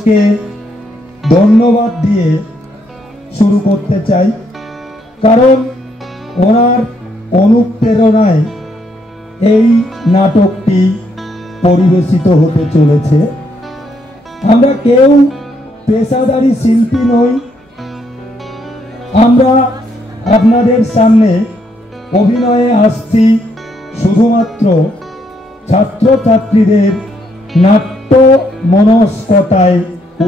ঘোষকে ধন্যবাদ দিয়ে শুরু করতে চাই, কারণ ওনার অনুপ্রেরণায় এই নাটকটি পরিবেশিত হতে চলেছে। আমরা কেউ পেশাদারী শিল্পী নই, আমরা আপনাদের সামনে অভিনয়ে আসছি শুধুমাত্র ছাত্রছাত্রীদের নাট্য মনস্কতায়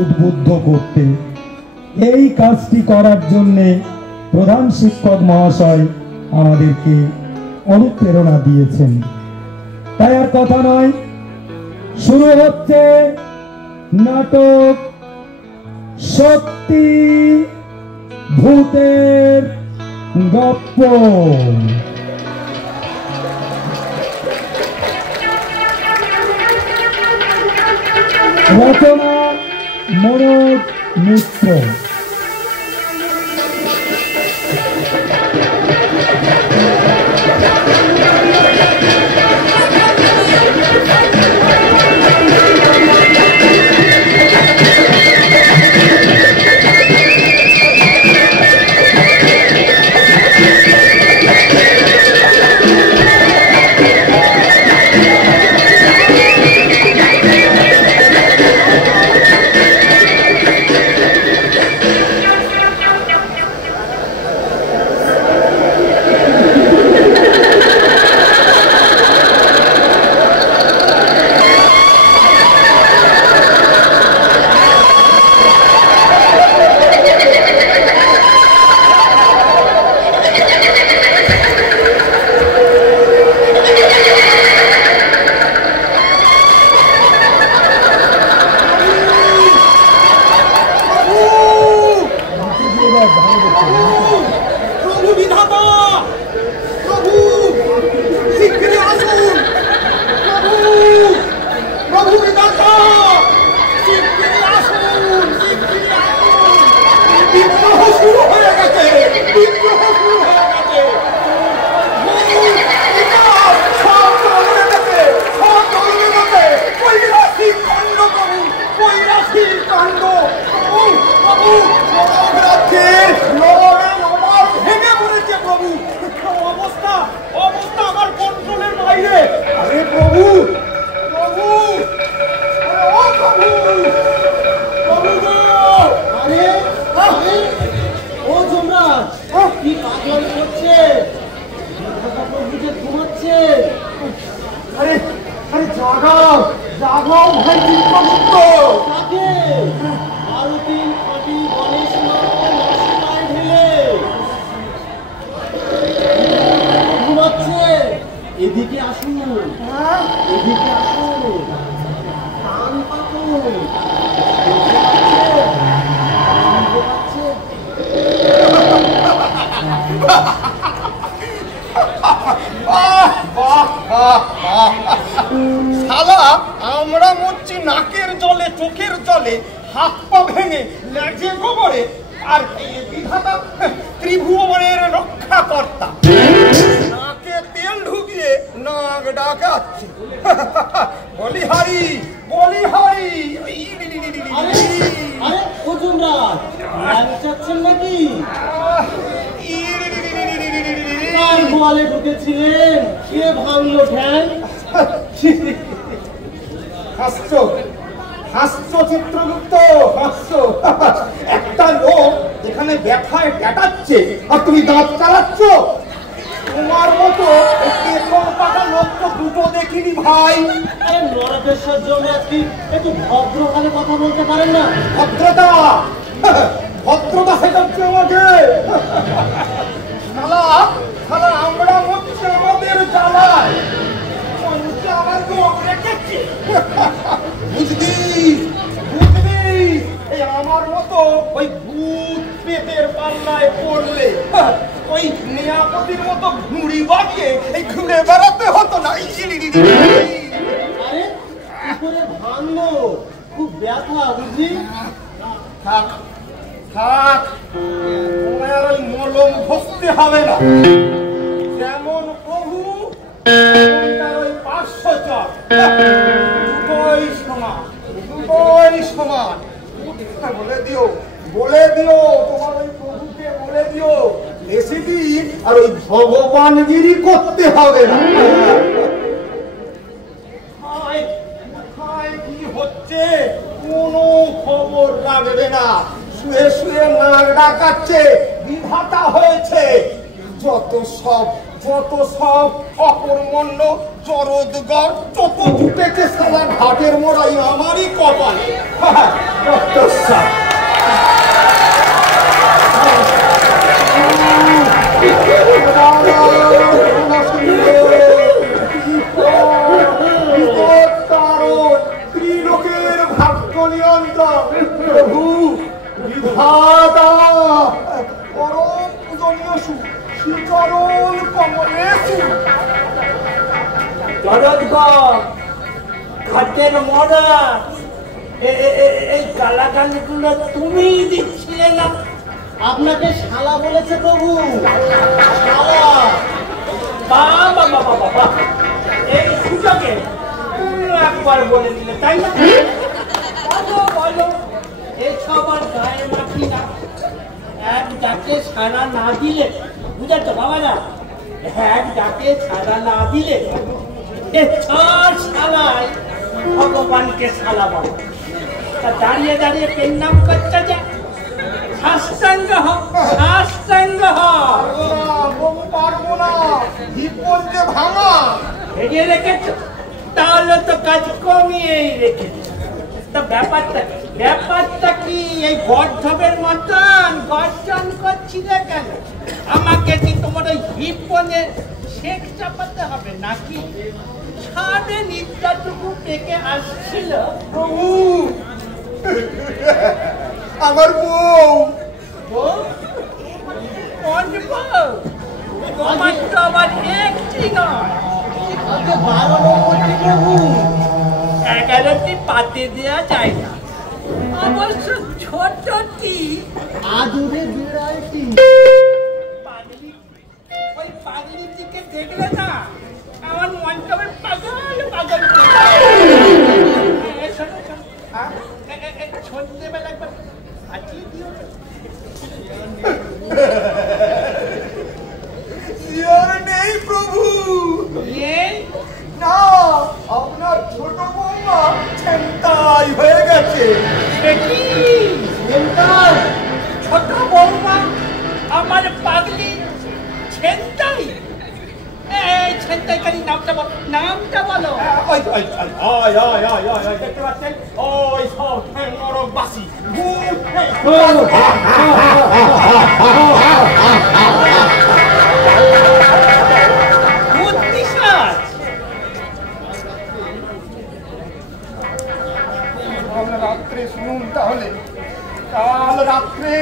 উদ্বুদ্ধ করতে। এই কাজটি করার জন্যে প্রধান শিক্ষক মহাশয় আমাদেরকে অনুপ্রেরণা দিয়েছেন। তাই আর কথা নয়, শুরু হচ্ছে নাটক শক্তি ভূতের গপ্প। রচনা মনোজ মিত্র। এদিকে আসুন, এদিকে আসুন, কান পাতুন। শালা আমরা মরছি নাকের জলে, চোখের জলে, হাত পা ভেঙে, লেজে গোবরে, আর বিধাতা ত্রিভুবনের রক্ষাকর্তা নাকে তেল ঢুকিয়ে নাক ডাকাচ্ছে। বলিহারি বলিহারি। নাকি গোয়ালে ঢুকেছিলেন, কে ভাঙলো ঠ্যাং? হাস্য হাস্য চিত্রগুপ্ত, হাস্য। একটা লোক এখানে ব্যথায় পেটাচ্ছে আর তুমি দাঁত চালাচ্ছ। তোমার মতো পাকা লোক তো দুটো দেখিনি ভাই। আরে নরকেশ্বর জন্য আজকে একটু ভদ্রভাবে কথা বলতে পারেন না? ভদ্রতা ভদ্রতা শেখাচ্ছে আমাকে। শালা শালা আমরা হচ্ছে আমাদের জ্বালায় আমার লোক রেখেছে। বুঝবি বুঝবি, আমার মতো ওই ভূত পেটের পাল্লায় পড়লে ওই নিয়াপতির মতো ঘুড়ি বাগিয়ে এই ঘুরে বেড়াতে হতো না। আরে কি করে ভাঙলো? খুব ব্যথা বুঝি? থাক থাক, তোমার ওই মলম ঘষতে হবে না। যেমন প্রভু তার ওই 500 চক, দুটোই সমান, দুটোই সমান। বলে দিও তোমার ওই প্রভুকে বলে দিও এসে দিন আর ওই ভগবানগিরি করতে হবে না। কি হচ্ছে কোনো খবর রাখবে না, শুয়ে শুয়ে নাক ডাকাচ্ছে, বিধাতা হয়েছে। যত সব অকর্মণ্য জরদগর যত জুটেছে সারা ঘাটের মোড়াই আমারই কপালে। ত্রিলোকের ভাগ্য নিয়ন্ত্রণ প্রভু বিধাতা পরম পূজনীয় শ্রীচরণ কমলে ঘাটের মরা এই গালাগালিগুলো তুমি দিচ্ছিলে না? আপনাকে শালা বলেছে প্রভু, শালা। বাবা বাবা বাবা, এই সুযোগে তুমি একবার বলে দিলে, তাই না? বলো এসব আর গায়ে মাখি না। এক ডাকে সাড়া না দিলে, বুঝাচ্ছ বাবা না, এক ডাকে সাড়া না দিলে শালায় ভগবানকে শালা বলে। দাঁড়িয়ে দাঁড়িয়ে পেন নাম করতে যা, সাষ্টাঙ্গ পারবো না, ভাঙা ভেঙে রেখেছ, তাহলে তো কাজ কমিয়েই রেখেছ। তা ব্যাপারটা কি এই গর্ধবের মতন গর্জন করছিলে কেন? আমাকে কি তোমার ওই হিপনে শেখ চাপাতে হবে নাকি? সামনে নিদ্রাটুকু পেকে আসছিল প্রভু। আমার বউ তোমার তো আবার একটি নয়, 12 নম্বরটি প্রভু। 11টি পাতে দেওয়া যায় না, অবশ্য ছোটটি আদুরে বিড়ালটি। ওই পাগলির দিকে দেখলে না আমার মনটা পাগল পাগল। সন্ধ্যেবেলা একবার ফাটিয়ে দিও নেই প্রভু, না আপনার ছোট বৌমা ছেন্তাই হয়ে গেছে। ছোট বৌমা আমার পাগলি ছেন্তাই? এই ছেন্তাইকারী নামটা বলো, নামটা বলো। দেখতে পাচ্ছেন ওই সব নরকবাসী রাত্রে শুনুন তাহলে, কাল রাত্রে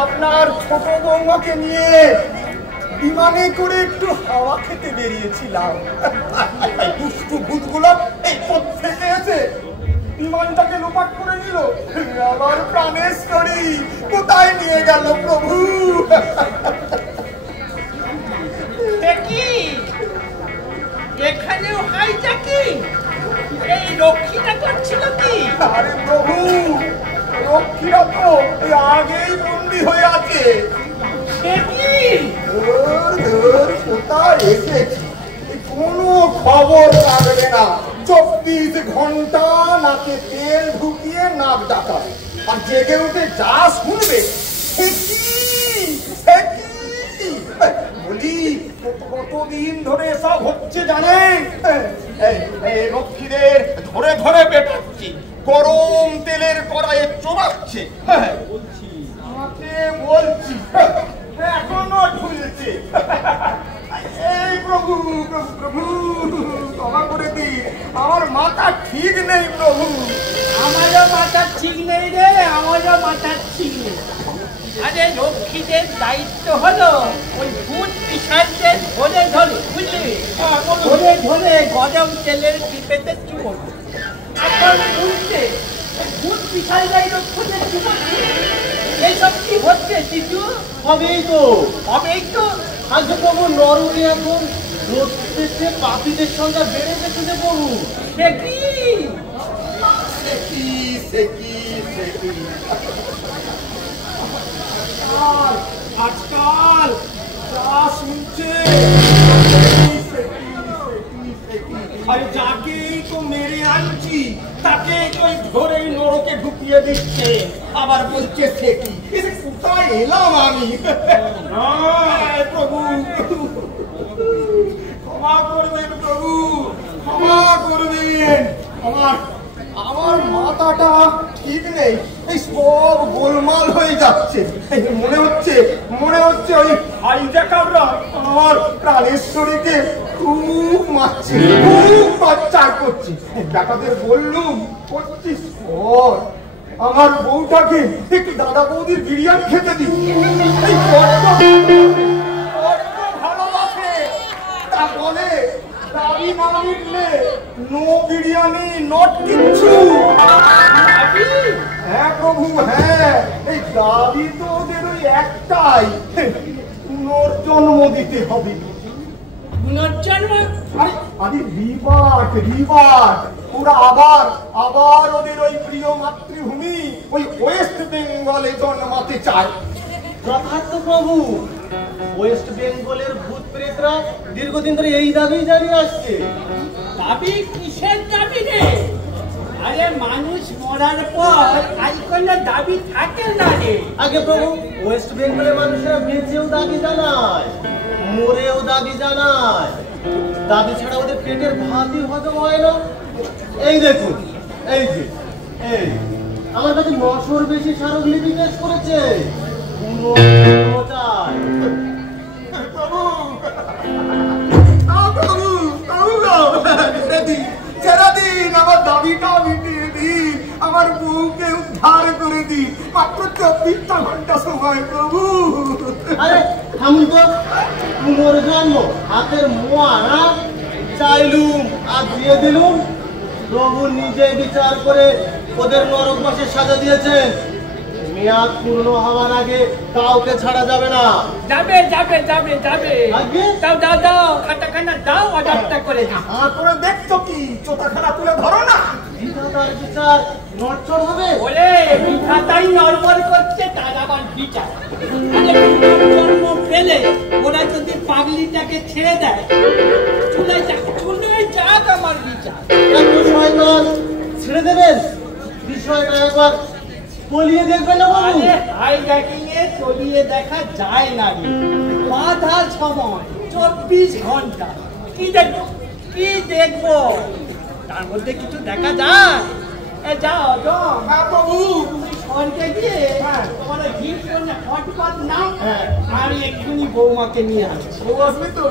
আপনার ছোট বৌমাকে নিয়ে বিমানে করে একটু হাওয়া খেতে বেরিয়েছিলাম। দুষ্টু ভূতগুলো এই পথ থেকে এসে বিমানটাকে লোপাট করে নিল। আমার প্রাণেশ্বরী কোথায় নিয়ে গেল প্রভু? এখানেও হাইজ্যাকিং? এই রক্ষীটা করছিল কি? আরে প্রভু, রক্ষীরা তো আগেই বন্দী হয়ে আছে। কোথায় এসেছি কোনো খবর রাখবে না, 24 ঘন্টা নাকে তেল ঢুকিয়ে নাক ডাকা, আর জেগে উঠে যা শুনবে বলি। কতদিন ধরে এসব হচ্ছে জানেন? রক্ষীদের ধরে ধরে পেটাচ্ছি, গরম তেলের কড়াইয়ে চড়াচ্ছে। বলছি এখনো ঝুলছে। এই প্রভু প্রভু প্রভু, ক্ষমা করে দিন, আমার মাথা ঠিক নেই প্রভু। আমারও মাথা ঠিক নেই রে, আমারও মাথা ঠিক নেই। আরে রক্ষীদের দায়িত্ব হলো ওই ভূত পিশাচদের ধরে ধরে, বুঝলি, ধরে ধরে গরম তেলের টিপেতে চুমোনো। এখন উল্টে ভূত পিশাচরাই রক্ষীদের চুমোচ্ছে। এইসব কি হচ্ছে শিশু? হবেই তো আজ প্রভু নরকে এখন রোদ্রে পাপীদের সংখ্যা বেড়ে গেছে যে প্রভু। সে কি সে কি আজকাল যা শুনছে আর যাকেই তো মেরে আনছি তাকে তো ধরে নরকে ঢুকিয়ে দিচ্ছে, আবার বলছে সে কি। কোথায় এলাম আমি? প্রভু ক্ষমা করবেন, প্রভু ক্ষমা করবেন। আমার মাথাটা ঠিক নেই, এই সব গোলমাল হয়ে যাচ্ছে। মনে হচ্ছে ওই হাইজ্যাকাররা আমার প্রাণেশ্বরীকে খুব মারছে, খুব বাচ্চার করছে। ডাকাদের বললুম করছিস আমার বউটাকে একটু দাদা বৌদির বিরিয়ানি খেতে দিই, ভালোবাসে। তা বলে দাবি না মিটলে নো বিরিয়ানি নট কিচ্ছু। হ্যাঁ প্রভু হ্যাঁ, এই দাবি তো ওদের ওই একটাই, পুনর্জন্ম দিতে হবে। পুনর্জন্ম? আরে রিবার্ট ওরা আবার ওদের ওই প্রিয় মাতৃভূমি ওই ওয়েস্ট বেঙ্গলে জন্মাতে চায়। যথার্থ প্রভু, ওয়েস্ট বেঙ্গলের ভূত প্রেতরা দীর্ঘদিন ধরে এই দাবি জানিয়ে আসছে। দাবি? কিসের দাবি রে? আরে মানুষ মরার পর আর কোনো দাবি থাকে না রে। আগে প্রভু, ওয়েস্ট বেঙ্গলের মানুষেরা বেঁচেও দাবি জানায়, মরেও দাবি জানায়। দাবি ছাড়া ওদের পেটের ভাতই হজম হয় না। এই দেখুন, এই যে আমার কাছে 900-র বেশি স্মারকলিপি পেশ করেছে। আমার দাবিটা মিটিয়ে দিন, আমার বউকে উদ্ধার করে দিন, মাত্র 24টা ঘন্টা সময় প্রভু। আরে থামুন তো, পুনর্জন্ম হাতের মোয়া না, চাইলুম আর দিয়ে দিলুম। প্রভু নিজে বিচার করে ওদের নরকবাসের সাজা দিয়েছেন। মেয়াদ পূর্ণ হওয়ার আগে কাউকে ছাড়া যাবে না। যাবে যাবে যাবে যাবে। দাও দাও খাতাখানা দাও, অর্ডারটা করে দাও। তারপরে দেখছো কি চোতাখানা তুলে ধরো না, বিধাতার বিচার নড়চড় হবে। ওরে বিধাতাই নড়বড় করছে, তার আবার বিচার। জন্ম পেলে ওরা যদি পাগলিটাকে ছেড়ে দেয়, চলে যাক আমার বিচার। এত শয়তান ছেড়ে দেবেন? বিষয়টা একবার তলিয়ে দেখবেন না বাবু? হাইজ্যাকিং এ তলিয়ে দেখা যায় না রে, বাধা সময় 24 ঘন্টা। কি দেখবো? তার মধ্যে কিছু দেখা যায়? যাও প্রভু তুমি স্বর্গে গিয়ে তোমার ভিড় করলে হটপট নাও, আমি এক্ষুনি বৌমাকে নিয়ে আসছি। বউ আসবে তো?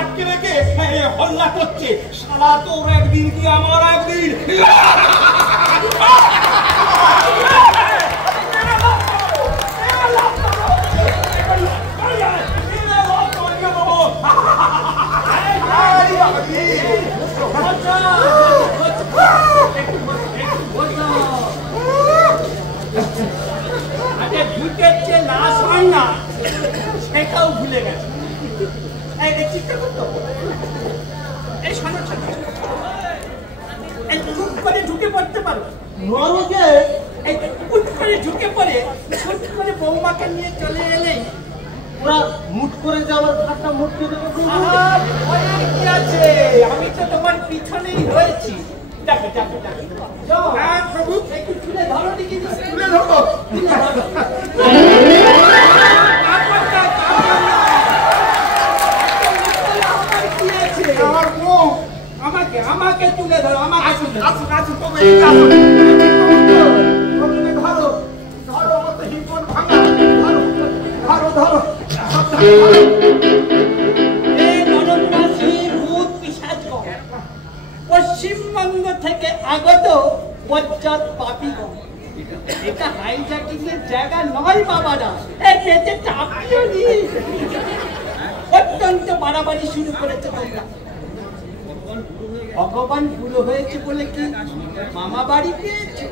আটকে রেখে হল্লা করছে, সারা তোর একদিন কি আমার একদিন। ভূতের যে লাশ হয় না সেটাও ভুলে গেছে। চিন্তা করতো এই শোনো চুপ করে ঢুকে পড়তে পারো নরকে, এই চুপ করে ঢুকে পড়ে ছোট করে বৌমাকে নিয়ে চলে এলেই ওরা মুট করে যে আমার ঘাটটা মুটকে দেবে। কি আছে, আমি তো তোমার পিছনেই রয়েছি। যাবে হ্যাঁ প্রভু, একটু তুলে ধরো দেখি। তুলে ধরো। আমার বউ আমাকে তুলে ধরো, আমাকে আসুন তবে ধরো আমার তো হিম্মত ভাঙা। ধরো এই নরকবাসী ভূত পিশাচগণ, পশ্চিমবঙ্গ থেকে আগত বজ্জাত পাপীগণ। এটা হাইজ্যাকিং এর জায়গা নয় বাবারা, এই পেটে চাপিও নি। অত্যন্ত বাড়াবাড়ি শুরু করেছে তোমরা। ভগবান বুড়ো হয়েছে বলে কি মামা বাড়ি পেয়েছে?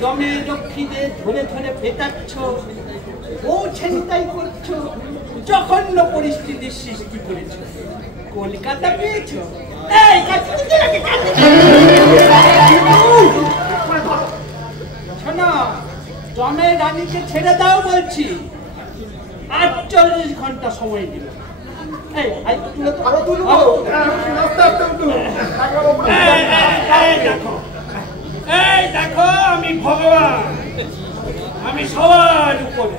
জমে রক্ষে খিদে ধরে ধরে পেটাচ্ছ, ও ছেনটাই করছো, জঘন্য পরিস্থিতির সৃষ্টি করেছো। কলকাতা পেয়েছো, এই শোনো, জমের রানীকে ছেড়ে দাও বলছি। 48 ঘন্টা সময় দিল। এই দেখো, আমি ভগবান, আমি সবার উপরে।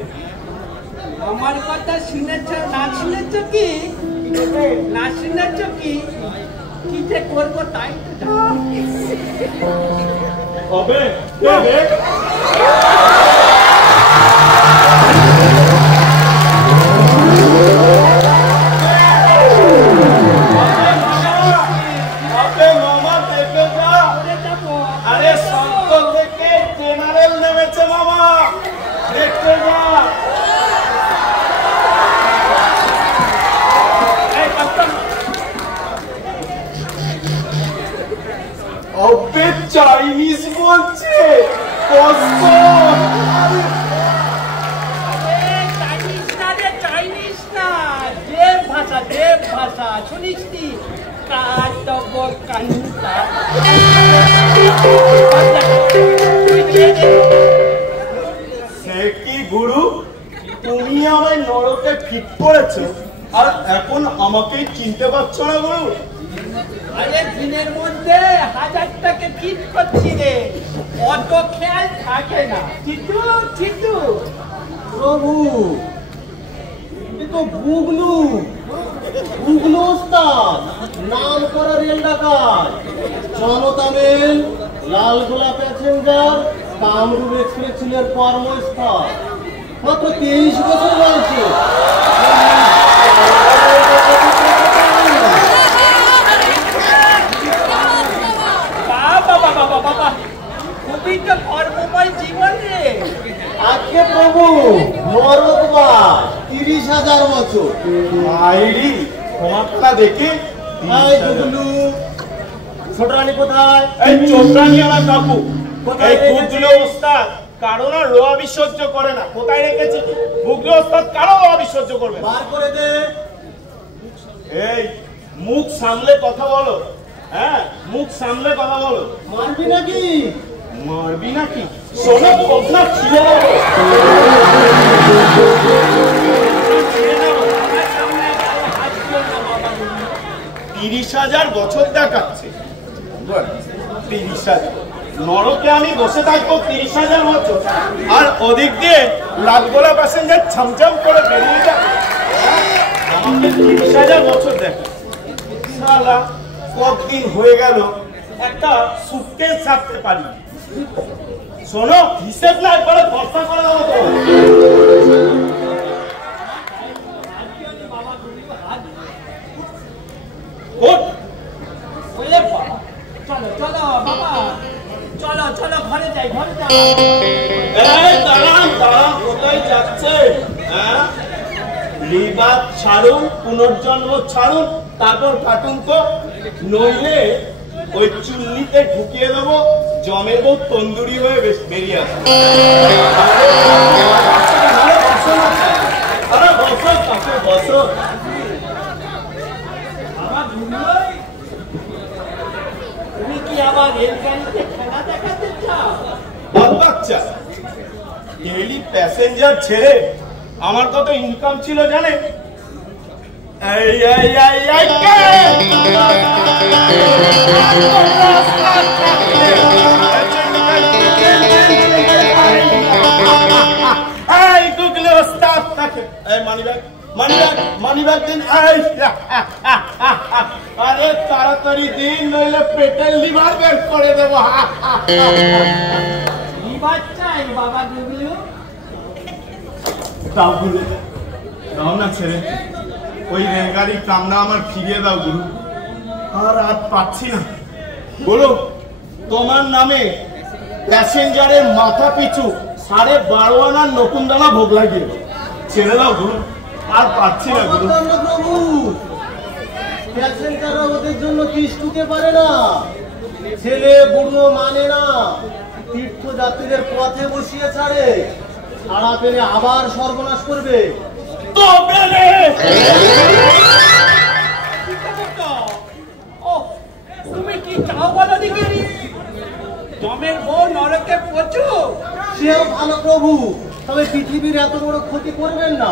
আমার কথা শুনেছ না শুনেছ কি, না শুনেছ কি, কি যে করবো তাই তো হবে। আরে শঙ্কর থেকে জেনারেল নেমেছে মামা, দেখতে যা। অবে চাইনিজ বলছে, চাইনিজ না, দেব ভাষা, দেব ভাষা শুনিস নি? সে কি গুরু, তুমি আমায় নরকে ফিট করেছো আর এখন আমাকেই চিনতে পারছো না গুরু? আরে দিনের মধ্যে 1000টাকে ফিট করছি রে, অত খেয়াল থাকে না। চিতু চিতু প্রভু, এ তো বুগলু, বুগলু ওস্তাদ, নাম করা রেল ডাকাত, জনতা মেল, লালগোলা প্যাসেঞ্জার, কামরূপ এক্সপ্রেসের কর্মস্থল। মাত্র 23 বছর বয়সে। বাবা, খুবই তো কর্মময় জীবন রে। আজকে প্রভু নরকবাস 30,000 বছর। মাইরি তোমারটা দেখে ছোট রানী কোথায়? এই চোদ্রানি আমার কাকু, এই বুগলু ওস্তাদ কারো না লোহা বিসহ্য করে না। কোথায় রেখেছি? বুগলু ওস্তাদ কারো লোহা বিসহ্য করবে? বার করে দে। এই মুখ সামলে কথা বলো, হ্যাঁ মুখ সামলে কথা বলো। মারবি নাকি? মারবি নাকি? শোনো কথা ছিঁড়ে দেবো। 30,000 বছর দেখাচ্ছে। 30,000 নরকে আমি বসে থাকবো 30,000 বছর, আর ওদিক দিয়ে লালগোলা প্যাসেঞ্জার ছামছাম করে বেরিয়ে যাবে। আমাকে 30,000 বছর দেখা। শালা কতদিন হয়ে গেল একটা সুটকেস ছাড়তে পারি। শোনো, হিসেব না একবারে ভরসা করে দেবো তো। চলো চলো বাবা, চলো চলো ঘরে যাই, ঘরে যাই। দাঁড়ান দাঁড়ান, কোথায় যাচ্ছে? হ্যাঁ, লিবাদ ছাড়ুন, পুনর্জন্ম ছাড়ুন, তারপর কাটুন তো, নইলে ওই চুল্লিতে ঢুকিয়ে দেবো, জমে বউ তন্দুরি হয়ে বেরিয়ে আসবে। আরে বসো কাকু, বসো। তুমি কি আবার রেলগাড়িতে খেলা দেখাতে চাও? বাচ্চা ডেইলি প্যাসেঞ্জার ছেড়ে আমার কত ইনকাম ছিল জানে? এই এই এই এই গুগলে ওস্তাদ থাকে। এই মানিব্যাগ দিন। আরে তাড়াতাড়ি দিন, নইলে পেটের লিভার বের করে দেবো। লিভার চাই বাবা গুগলু? দাও গুরু, দাও না ছেড়ে, ওই রেলগাড়ির কামনা আমার ফিরিয়ে দাও গুরু। আর পাচ্ছি না। বলো, তোমার নামে প্যাসেঞ্জারের মাথা পিছু 12.5 আনার নতুন দানা ভোগ লাগিয়ে ছেড়ে দাও গুরু, আর পাচ্ছি না গুরু। প্রভু, প্যাসেঞ্জাররা ওদের জন্য তিষ্ঠুতে পারে না, ছেলে বুড়ো মানে না, তীর্থযাত্রীদের পথে বসিয়ে ছাড়ে, ছাড়া পেলে আবার সর্বনাশ করবে। তুমি কি চাও বলো দিকে? জমের বউ নরকে প্রচুর। সেও ভালো প্রভু, তবে পৃথিবীর এত বড় ক্ষতি করবেন না।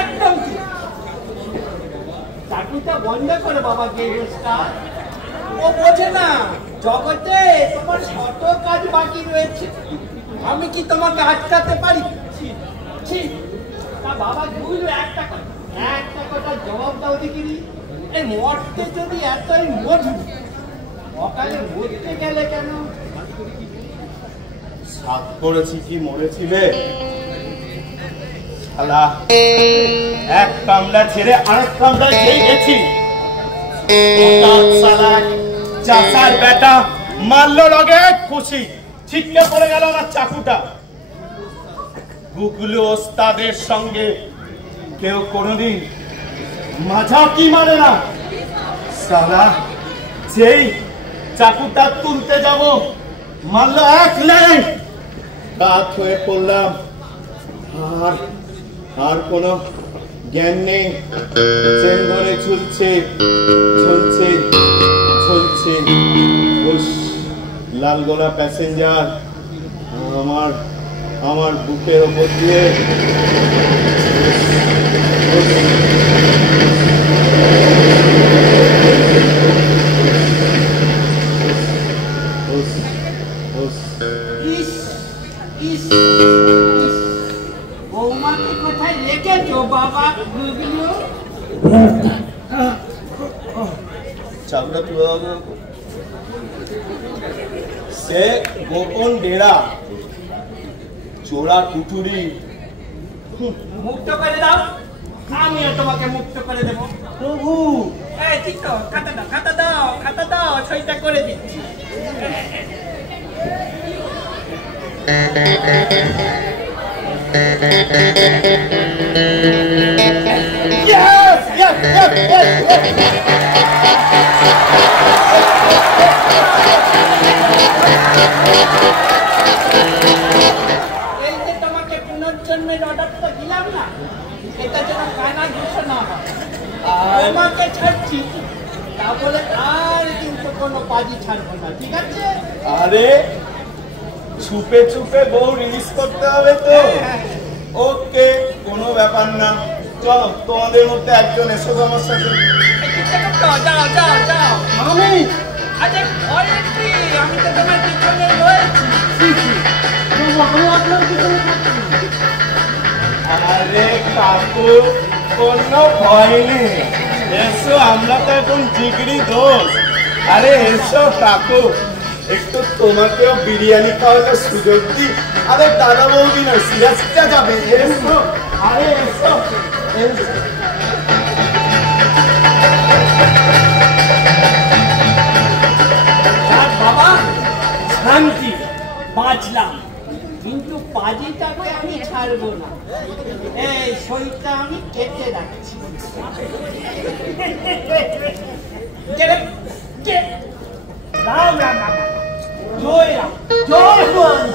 একদম চাকরিটা বন্ধ করে বাবা গেস্টটা। ও বোঝে না জগতে তোমার শত কাজ বাকি রয়েছে, আমি কি তোমাকে আটকাতে পারি? তা বাবা বুঝলো একটা কথা জবাব দাও দেখিনি। এই মরতে যদি এতই মধু, অকালে মরতে গেলে কেন? সাত করেছি কি মরেছিলে? শালা এক কামলা ছেড়ে আরেক কামলা খেয়ে গেছি। চাচার বেটা মারলো লগে খুশি, ছিটকে পড়ে গেল আমার চাকুটা। গুগলু ওস্তাদের সঙ্গে কেউ কোনোদিন মাঝা কি মারে না। শালা যেই চাকুটা তুলতে যাব মারলো এক লাইন, কাত হয়ে পড়লাম। আর কোনো জ্ঞান নেই, চেন ধরে ঝুলছে ঝুলছে ঝুলছে। লাল গোলা প্যাসেঞ্জার আমার বুকের ওপর দিয়ে বৌমাকে কোথায় রেখেছো বাবা? চাকরা তুলে দাও। সে গোপন ডেরা, চোরা কুটুরি। মুক্ত করে দাও, আমিও তোমাকে মুক্ত করে দেবো। প্রভু ঠিক তো, খাতা দাও, সইটা করে দিচ্ছি। এই যে তোমাকে পুনর্জন্মের অর্ডারটা দিলাম না, এটা যেন কানা দূষণ না হয়। তোমাকে ছাড়ছি, তা বলে আর কিন্তু কোনো কাজই ছাড়বো না, ঠিক আছে? আরে ছুপে ছুপে বউ রিলিজ করতে হবে তো। ওকে, কোনো ব্যাপার না। চলো, তোমাদের মধ্যে একজন এসো আমার সাথে। যাও। আমি আমি তো তোমার পিছনে রয়েছি। আপনার পিছনে থাকছি। আরে কাকু, কোনো ভয় নেই, এসো, আমরা তো এখন জিগরি দোস্ত। আরে এসো কাকু, একটু তোমাকেও বিরিয়ানি খাওয়ানোর সুযোগ দি। আরে দাদা বৌদি না, সিরাজটা যাবে। এসো, আরে এসো। বাবা শান্তি, বাঁচলাম, কিন্তু পাজিটাকে আমি ছাড়বো না। এই সইটা আমি কেটে রাখছি। রাম রাম রাম, জয় রাম, জয় হনুমান।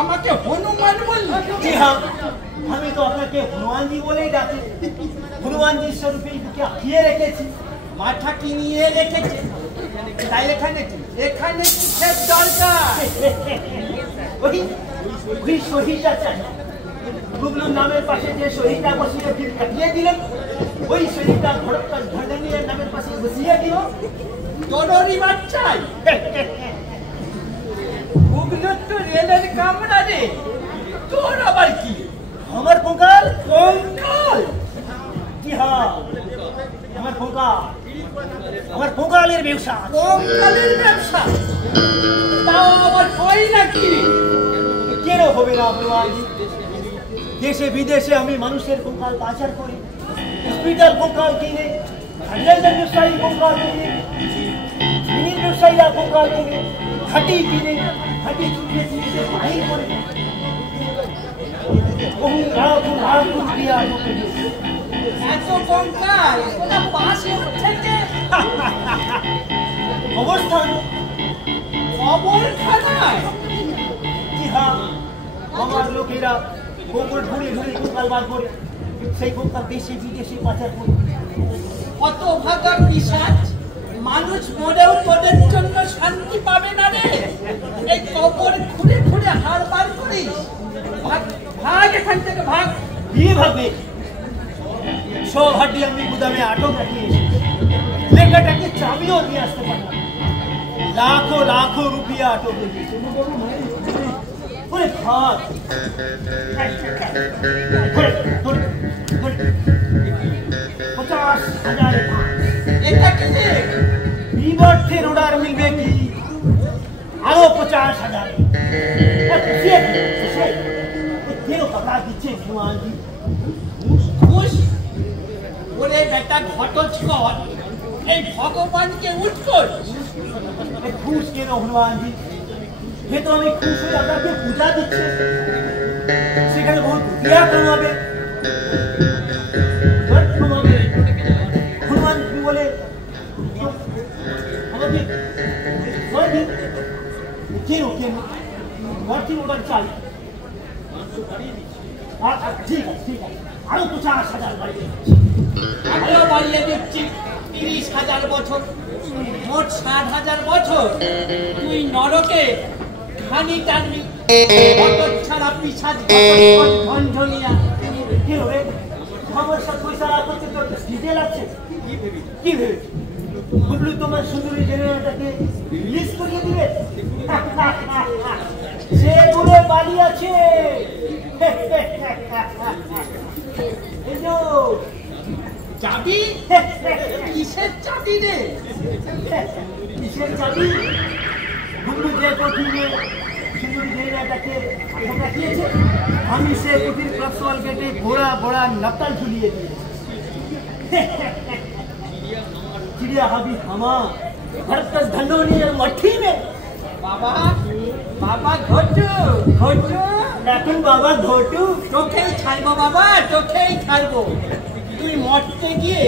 আমাকে হনুমান বললি? জি হ্যাঁ, আমি তো আপনাকে হনুমানজি বলেই ডাকি। হনুমানজির স্বরূপে বুকে আঁকিয়ে রেখেছি। মাথা কি নিয়ে রেখেছে? তাই এখানে কি কিসের দরকার? ওই শহীদটা চাই। গুগলুর নামের পাশে যে শহীদটা বসিয়ে কাটিয়ে দিলেন, ওই শহীদটা ভরতকাল ঝাড়ানিয়ার নামের পাশে বসিয়ে দিল। তোরই বাচ্চাই গুগলুর তো রেলের কামড়া রে, তোর আবার কি? আমার কঙ্কাল। কঙ্কাল? জি হ্যাঁ, আমার কঙ্কালের ব্যবসা। কঙ্কালের ব্যবসা? তাও আবার হয় নাকি? কেন হবে না হনুমানজি? দেশে বিদেশে আমি মানুষের কঙ্কাল পাচার করি। হসপিটাল কঙ্কাল কিনে, ফার্টিলাইজার ব্যবসায়ী কঙ্কাল কিনে, মিনি ব্যবসায়ীরা কঙ্কাল কিনে, হাঁটি কিনে, হাঁটি চুটিয়ে চুটিয়ে বাহির করে। এত কঙ্কাল ওটা পাশে থেকে অবস্থান খবরখানায় কি হ্যাঁ আমার লোকেরা গোবর ঘুরে ঘুরে কঙ্কাল বার করে সেই কঙ্কাল দেশে বিদেশে পাচার করে। কত ভাগা পিশাচ মানুষ মরেও তোদের জন্য শান্তি পাবে না রে। এই কবর ঘুরে ঘুরে হাড় বার করিস। ভাগ ভাগ এখান থেকে ভাগ। এইভাবে সব হাড্ডি আমি গুদামে আটক রাখিয়ে লেখাটাকে চাবিও দিয়ে আসতে পারলাম। লাখো লাখো রুপিয়া আটক রেখেছে। ওরে ভাগ 50,000 এটা কি রে? বিবর্থের অর্ডার মিলবে কি আরো 50,000 কেন কথা দিচ্ছে হনুমানজি? ঘুষ ওরে বেটা ঘটোৎকচ এই ভগবানকে উৎকট ঘুষ কেন হনুমানজি? সে তো আমি খুশ হয়ে আপনাকে পূজা দিচ্ছে, সেখানে বহুত দিয়া কামাবে। হনুমান কি বলে আমাকে কেন কেন ভর্তি ওটার চাই। ঠিক আছে ঠিক আছে আরো 50,000 বাড়িয়ে আরো বাড়িয়ে দিচ্ছি 30,000 বছর, মোট 60,000 বছর তুই নরকে খানি টানবি। ছাড়া পিছাচ ঝঞ্ঝনিয়া কি হবে? আমার সাথে পয়সা করতে করতে ডিজেল আছে কি ভেবে বুবলু তোমার সুন্দরী জেনারেটাকে রিলিজ করিয়ে দিবে? সে দূরে বাড়ি আছে। চাবি কিসের চাবি রে? কিসের চাবি? বুবলু যে কঠিনে সুন্দরী জেনারেটাকে আটক রাখিয়েছে, আমি সে কঠিন প্রাক্সওয়াল গেটে ঘোড়া বড়া নকল ঝুলিয়ে দিয়েছি। चिड़िया हाबी हमा भरतस धनोनी मट्ठी में বাবা বাবা ঘটু ঘটু এখন বাবা ঘটু তোকেই ছাড়বো বাবা, তোকেই ছাড়বো। তুই মরতে গিয়ে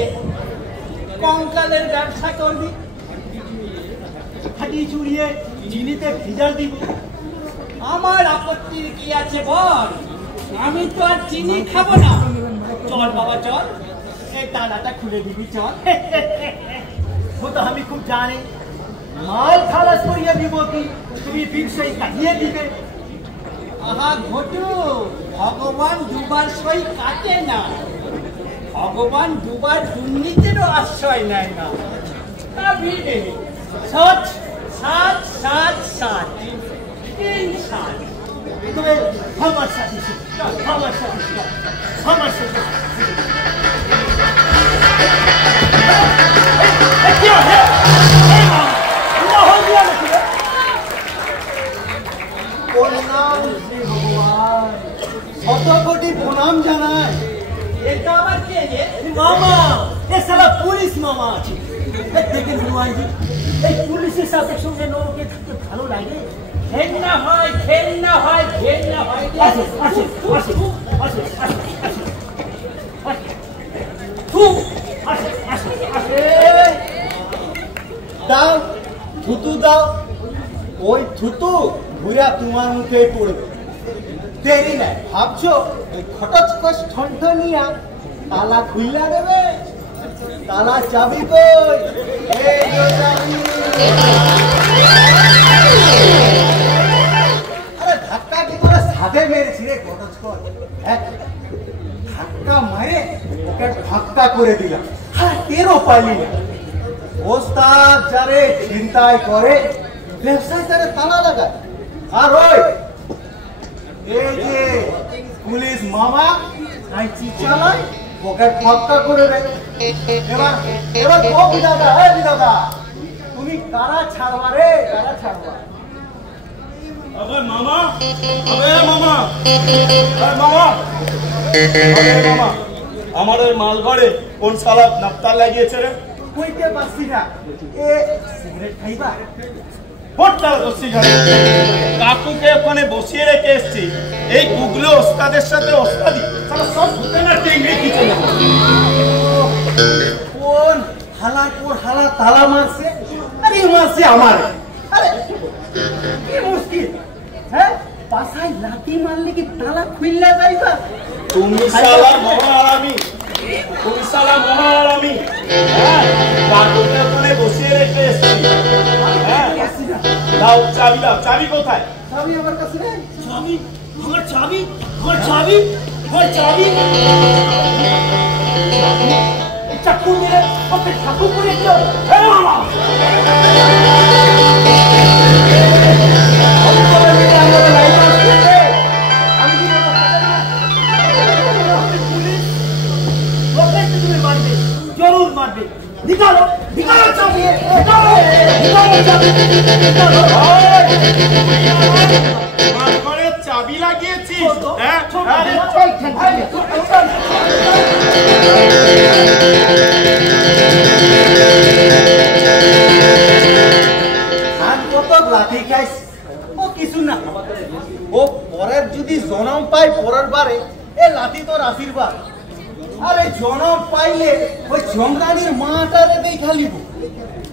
কঙ্কালের ব্যবসা করবি, হাঁটি চুড়িয়ে চিনিতে ভিজা দিব। আমার আপত্তির কি আছে বল? আমি তো আর চিনি খাবো না। চল বাবা চল, এই তালাটা খুলে দিবি চল। वो तो हमें खूब जाने माल खालास करिए দিব কি তুমি ফির সেই কাটিয়ে দিবে। আহা ঘটু, ভগবান দুবার সই কাটে না, ভগবান দুবার দুর্নীতিরও আশ্রয় নেয় না। তা ভিড়ে সচ সাত সাত সাত 3 সাত। তুমি আমার সাথে আমার সাথে আমার সাথে क्या है? क्या हो गया मुझे? প্রণাম শ্রী ভগবান, শত কোটি প্রণাম জানাই। এটা আবার কে রে? मामा ये साला पुलिस मामा আছে। দেখেন হনুমানজি, এই পুলিশের সাথে সঙ্গে নৌকে থাকতে ভালো লাগে? ঘেন্না হয় ঘেন্না হয় ঘেন্না হয়। আসে আসে আসে আসে আসে তু আসে আসে আসে দাও থুতু দাও, ওই থুতু ঘুরে তোমার মুখে পড়বে। দেরি নাই ভাবছো ওই খটচকচ ঠনঠনিয়া তালা খুইলা দেবে? তালা চাবি কই? এই যে চাবি। আরে ধাক্কা কি তোরা সাথে মেরেছি রে খটচকচ? হ্যাঁ ধাক্কা মারে ওকে ধাক্কা করে দিলাম, হ্যাঁ টেরও পাইলি না। ওস্তাদ যারে চিন্তায় করে ব্যবসায় তারে তালা লাগায়, আর ওই এই যে পুলিশ মামা কাঁচি চালায় ওকে ধাক্কা করে দেয়। এবার এবার ও বিধাতা, হ্যাঁ বিধাতা তুমি কারা ছাড়বা রে, কারা ছাড়বা? अबे मामा, अबे मामा, अबे मामा, अबे मामा, हमारे मालगाड़े कौन साला नफ्ता লাগিয়েছে রে? কইতে পারছি না। এ সিগারেট খাইবা? কাকুকে ওখানে বসিয়ে রেখে এসছি, এই গুগলো ওস্তাদের সাথে ওস্তাদি সব ভূতে না টেঙ্গি কিছু না। কোন হালার পর হালা তালা মারছে, আরে মারছে আমার। আরে কি মুশকিল, হ্যাঁ পাশায় লাঠি মারলে কি তালা খুললা যাইবা? তুমি শালা মহারামি, তুমি শালা মহারামি। হ্যাঁ কাকুকে ওখানে বসিয়ে রেখে এসছি। হ্যাঁ দাও চাবি, দাও চাবি কোথায়? চাবি আমার কাছে নেই। চাবি? আমার চাবি? আমার চাবি? আমার চাবি? চাকু মেরে ওকে ঠাকুর করে দিল। আমি কি মারবে, জরুর মারবে। নিকালো নিকালো চাবি, নিকালো চাবি, নিকালো। ঘরের চাবি লাগিয়েছিস? হ্যাঁ লাঠি খাইস ও কিছু না, ও পরের যদি জনম পাই পরের বারে এ লাঠি তোর আশীর্বাদ। আরে জনম পাইলে ওই জমরানির মাটারে দেখা লিব,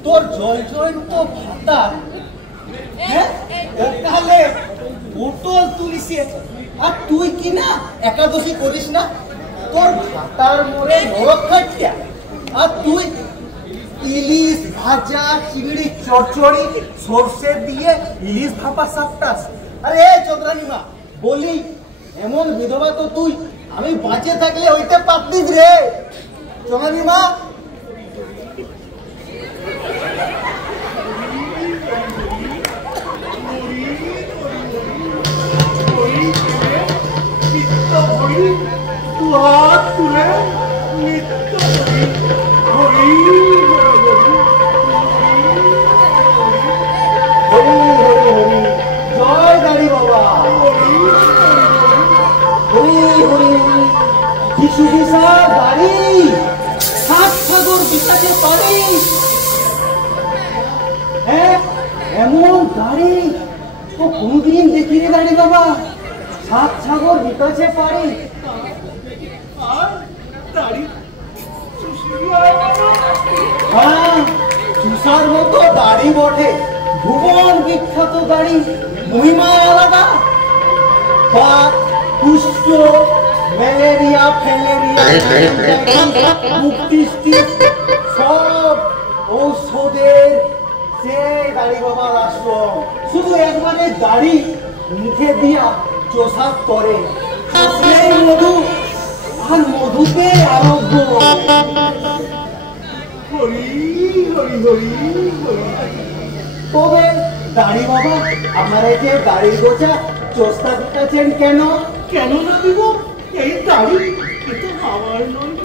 তোর জয় জয় তো ভাতা। হ্যাঁ ওকালে পটল তুলিছে, আর তুই কি না একাদশী করিস না? তোর ভাতার মোড়ে নরক খাটিয়া, আর তুই ইলিশ ভাজা, চিংড়ি চচ্চড়ি, সরষে দিয়ে ইলিশ ভাপা সাপটাস। আরে চন্দ্রানী মা বলি, এমন বিধবা তো তুই আমি বাঁচে থাকলে হইতে পারতিস রে চন্দ্রানী মা। হাত তুলে নিত্য হরি হরি হরি হরি, জয় দাড়ি বাবা। হরি হরি যিশু দিশা দাড়ি, সাত সাগর বিকাশে পারি। হ্যাঁ এমন দাড়ি তো কোনদিন দেখিনি দাড়ি বাবা, সাত সাগর বিকাশে পারি। হ্যাঁ তুষার মতো দাড়ি বটে, ভুবন বিখ্যাত দাড়ি, মহিমা আলাদা। বাত, কুষ্ঠ, ম্যালেরিয়া, ফ্যালেরিয়া, মুক্তি সব ঔষধের সেই দাড়ি বাবার আশ্রম। শুধু একবারে দাড়ি মুখে দিয়া চোষাক করে, মধু আর মধুতে আরোগ্য। হরি হরি হরি হরি। তবে দাড়ি বাবা আপনারা যে দাড়ির গোছা চোস্তা দিতেছেন কেন? কেন না দিব? এই দাড়ি এ তো আমার নয়,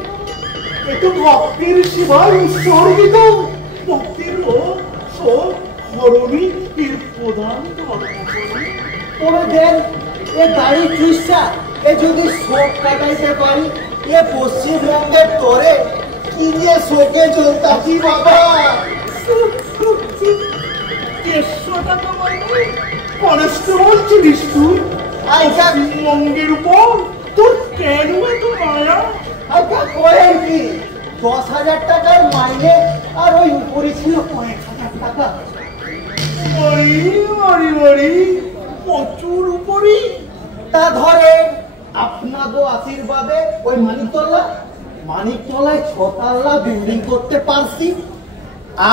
এ তো ভক্তির শিবার উৎসর্গিত। ভক্তির লোক সব হরণী এর প্রধান ধর্ম। তবে দেন এ দাড়ি চুষা এ যদি শোক কাটাইতে পারি, এ পশ্চিমবঙ্গের তোরে কি দিয়ে শোকে চলতাছি বাবা। 150 টাকা মাইনে কনস্টেবল ছিলিস তুই, আইসা মঙ্গের উপর তোর কেন এত মায়া? আচ্ছা কয়েন কি 10,000 টাকার মাইনে, আর ওই উপরে ছিল কয়েক হাজার টাকা। মরি মরি মরি প্রচুর উপরই। তা ধরে আপনাদের আশীর্বাদে ওই মানিকতলায় 6 তাল্লা বিল্ডিং করতে পারছি,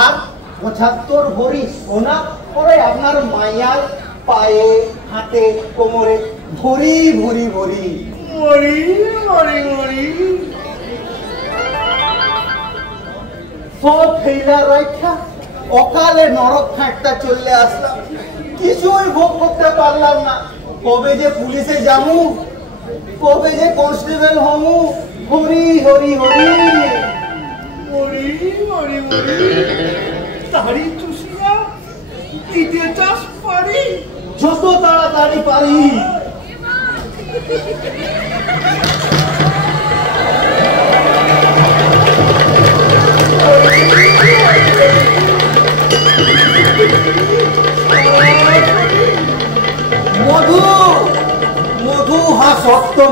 আর 75 ভরি সোনা পরে আপনার মায়ার পায়ে, হাতে, কোমরে ভরি ভরি ভরি। মরি মরি মরি সব ফেইলা রাখা অকালে নরক খাটটা চলে আসলাম, কিছুই ভোগ করতে পারলাম না। কবে যে পুলিশে যামু, কবে যে কনস্টেবল হমু। হরি হরি হরি মরি মরি মরি। দাড়ি চুষিয়া দিতে চাষ পারি, যত তাড়াতাড়ি পারি।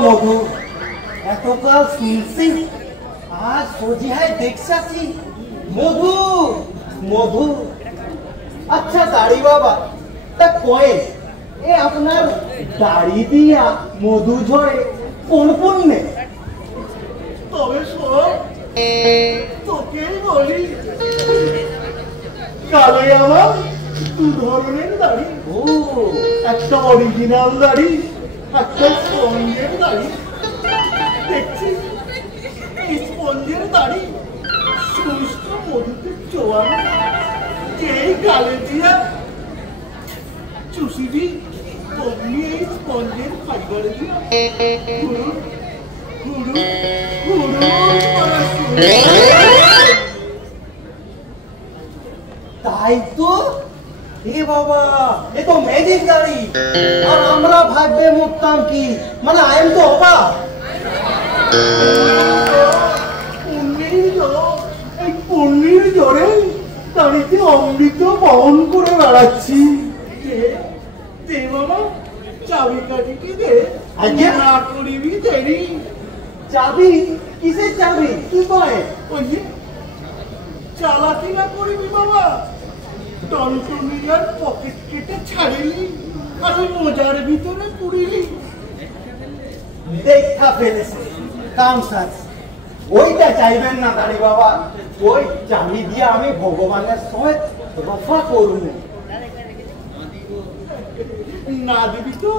মধু এতকাল শুনছি আজ সজিহায় দেখছি মধু মধু। আচ্ছা দাড়ি বাবা, তা কয়ে এ আপনার দাড়ি দিয়া মধু ঝরে কোন পুণ্যে? তবে শোন, তোকেই বলি, কালে আমার দু ধরনের দাড়ি। ও একটা অরিজিনাল দাড়ি, একটা স্পঞ্জের দাড়ি। দেখছিস এই স্পঞ্জের দাড়ি শুষ্ক মধুতে চোয়ানো, যেই গালে দিয়া চুষিবি অমনি এই স্পঞ্জের ফাইবার দিয়া হুড়ু হুড়ু হুড়ু করা শুরু। তাই তো। এ বাবা, এ তো ম্যাজিক দাড়ি। আর আমরা ভাববে মুক্তাম কি, মানে আই এম তো অবাক। পূর্ণির জোরে দাড়িতে অমৃত বহন করে বেড়াচ্ছি। দে বাবা, চাবি কাঠিটি দে, আজ্ঞে। না করিবি দেরি। চাবি? কিসের চাবি? কি কয়? ওই যে চালাকি না করিবি বাবা, টনটনিয়ার পকেট কেটে ছাড়িলি আর ওই মোজার ভিতরে পুরিলি। দেখা ফেলেছে কাম সাজ। ওইটা চাইবেন না দাড়ি বাবা, ওই চাবি দিয়ে আমি ভগবানের সঙ্গে রফা করব। না দিবি তো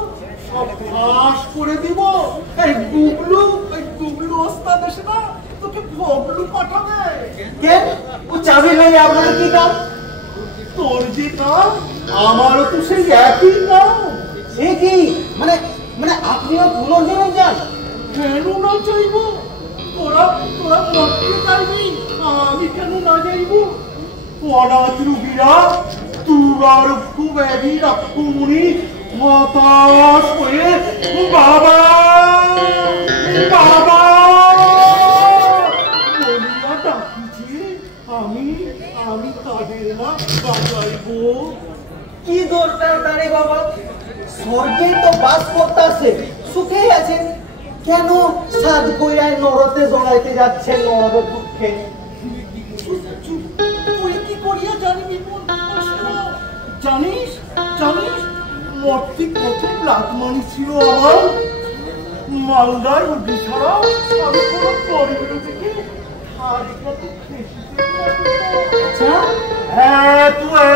সব ফাঁস করে দিব। এই গুগলু ওস্তাদ এসে না তোকে ভগলু পাঠাবে। কেন? ও চাবি লইলে আপনার কি কাম? তোর যে কাম আমারও তো সেই একই কাম। সে কি মানে মানে আপনিও পুনর্জন্ম যান? কেন না চাইব? তোরা মরতে চাইবি, আমি কেন না যাইব? অনাথ রুগীরা দুরারোগ্য ব্যাধি রক্তমুনি হতাশ হয়ে বাবা বাবা বলিয়া ডাকিছে, আমি তাদের না বাঁচাইব। কি দরকার দাঁড়ে বাবা? স্বর্গে তো বাস করতেছে, সুখেই আছেন, কেন সাজ কইরায় নরতে জড়াইতে যাচ্ছেন নরদের দুঃখে? তুই কি করিয়া জানিবি? জানিস মর্তি কত লাতমানি ছিল আমার। মালদার রুগী ছাড়া আমি কোনো পরিবার থেকে হাত পাতে আচ্ছা,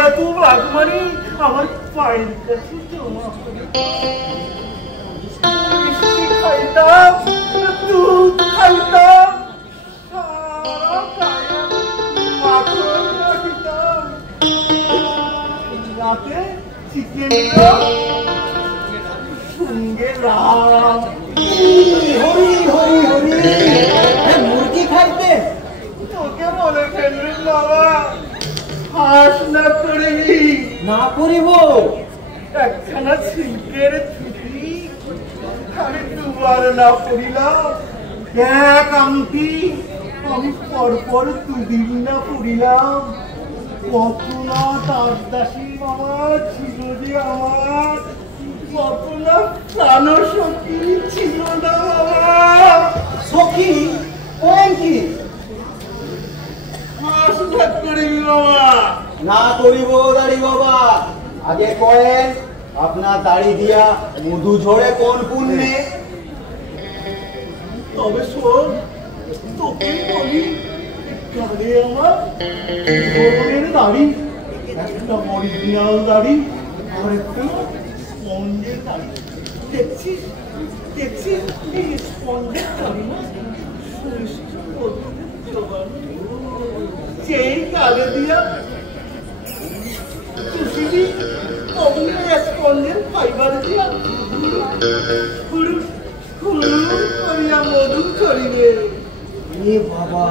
এত লাতমানি আমার পায়ের কাছে জমা করে। মিষ্টি খাইতাম, দুধ খাইতাম, সারা গায়ে মাখন রাখিতাম। রাতে চিকেন সঙ্গে লাভ। হরি হরি হরি, মুরগি খাইতে? তোকে বলে ফেললেন বাবা, হাস না করবি। না করিব। একখানা সিল্কের ছুটি আমি দুবার না পড়িলাম। এক আংটি আমি পরপর দুদিন না পড়িলাম। কত না তার দাসী বাবা ছিল যে আমার, কত না প্রাণ সখী ছিল না বাবা। সখী করেন কি? হাস না করবি বাবা। না করিব দাড়ি বাবা। আগে কয়েন আপনার দাড়ি দিয়া মধু ঝরে কোন পুণ্যে? তবে শোন, তোকে বলি, গালে আমার ধরনের দাড়ি, একটা অরিজিনাল দাড়ি আর একটা স্পঞ্জের দাড়ি। দেখছিস এই স্পঞ্জের দাড়ি না সুষ্ঠ পদ্ধতিতে জোগানো, সেই গালে দিয়া চুষিবি অমনি স্পঞ্জের ফাইবার দিয়া হুড়ু হুড়ু করিয়া মধু চড়িবে। এ বাবা,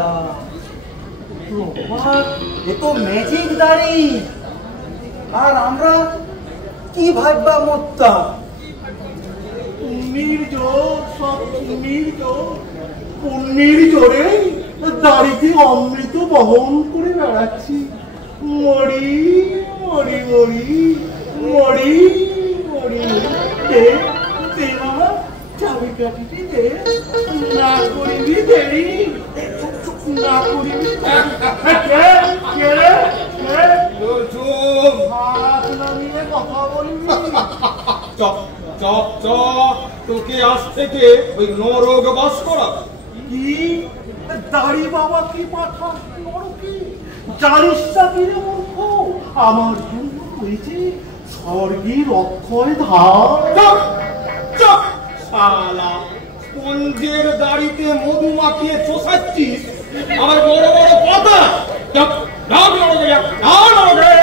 এ তো ম্যাজিক দাড়ি। আর আমরা কি ভাববা মরতাম? পুণ্যির জোর, সব পুণ্যির জোর, পুণ্যির জোরে দাড়িতে অমৃত বহন করে বেড়াচ্ছি। মরি মরি মরি মরি মরি। দে বাবা, চাবিকাঠিটি দে, না করিবি দেরি, না করিবি হাত নামিয়ে কথা বলবি। চপ চপ চপ, তোকে আজ থেকে ওই নরক বাস করা। কি দাড়ি বাবা কি পাঠা নরকে জানিস না কি রে মূর্খ, আমার জন্য হয়েছে স্বর্গের অক্ষয় ধার। চপ চপ শালা, স্পঞ্জের দাড়িতে মধু মাখিয়ে চোষাচ্ছিস আমার বড় বড় কথা। চপ না নরকে যা, না নরকে।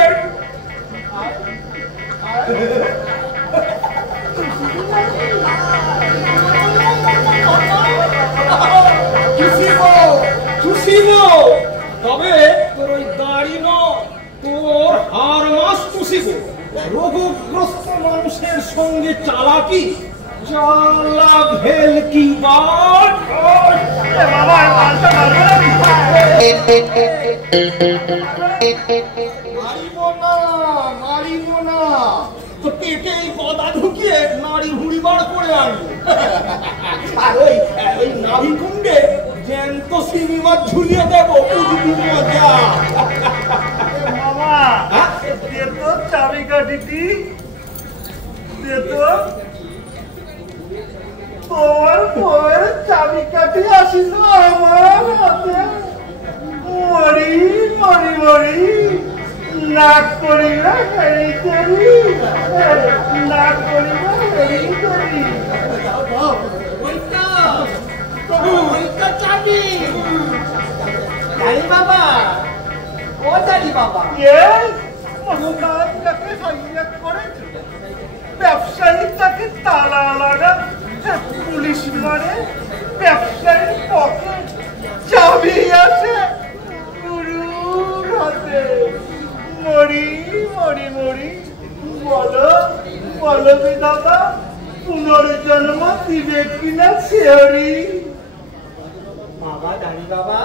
তবে তোর ওই দাড়ি ন, তোর হার মাস চুষিব। রোগগ্রস্ত মানুষের সঙ্গে চালাকি, চালা ভেল কি বার। মারিব না, মারিব না, তো পেটে এই গদা ঢুকিয়ে নাড়ি হুড়ি বার করে আনবো। আর ওই নাভি কুণ্ডে জ্যান্ত শিঙি মাছ ঝুলিয়ে দেবো, বুঝবি মজা। মামা দে তো চাবিকাঠিটি দে তো, তোমার বউয়ের চাবিকাঠি আসিল আমার হাতে। মরি মরি মরি, নাক করিলা হেরি করি, নাক করিলা হেরি করি। ব্যবসায়ী তাকে তালা লাগা, পুলিশ মারে, ব্যবসায়ীর পকেট চাবি আছে গুরুর হাতে। মরি মরি মরি, বলো বলো বিধাতা, পুনর্জন্ম দিবে কিনা শেহরি। বাবা দাঁড়ি বাবা,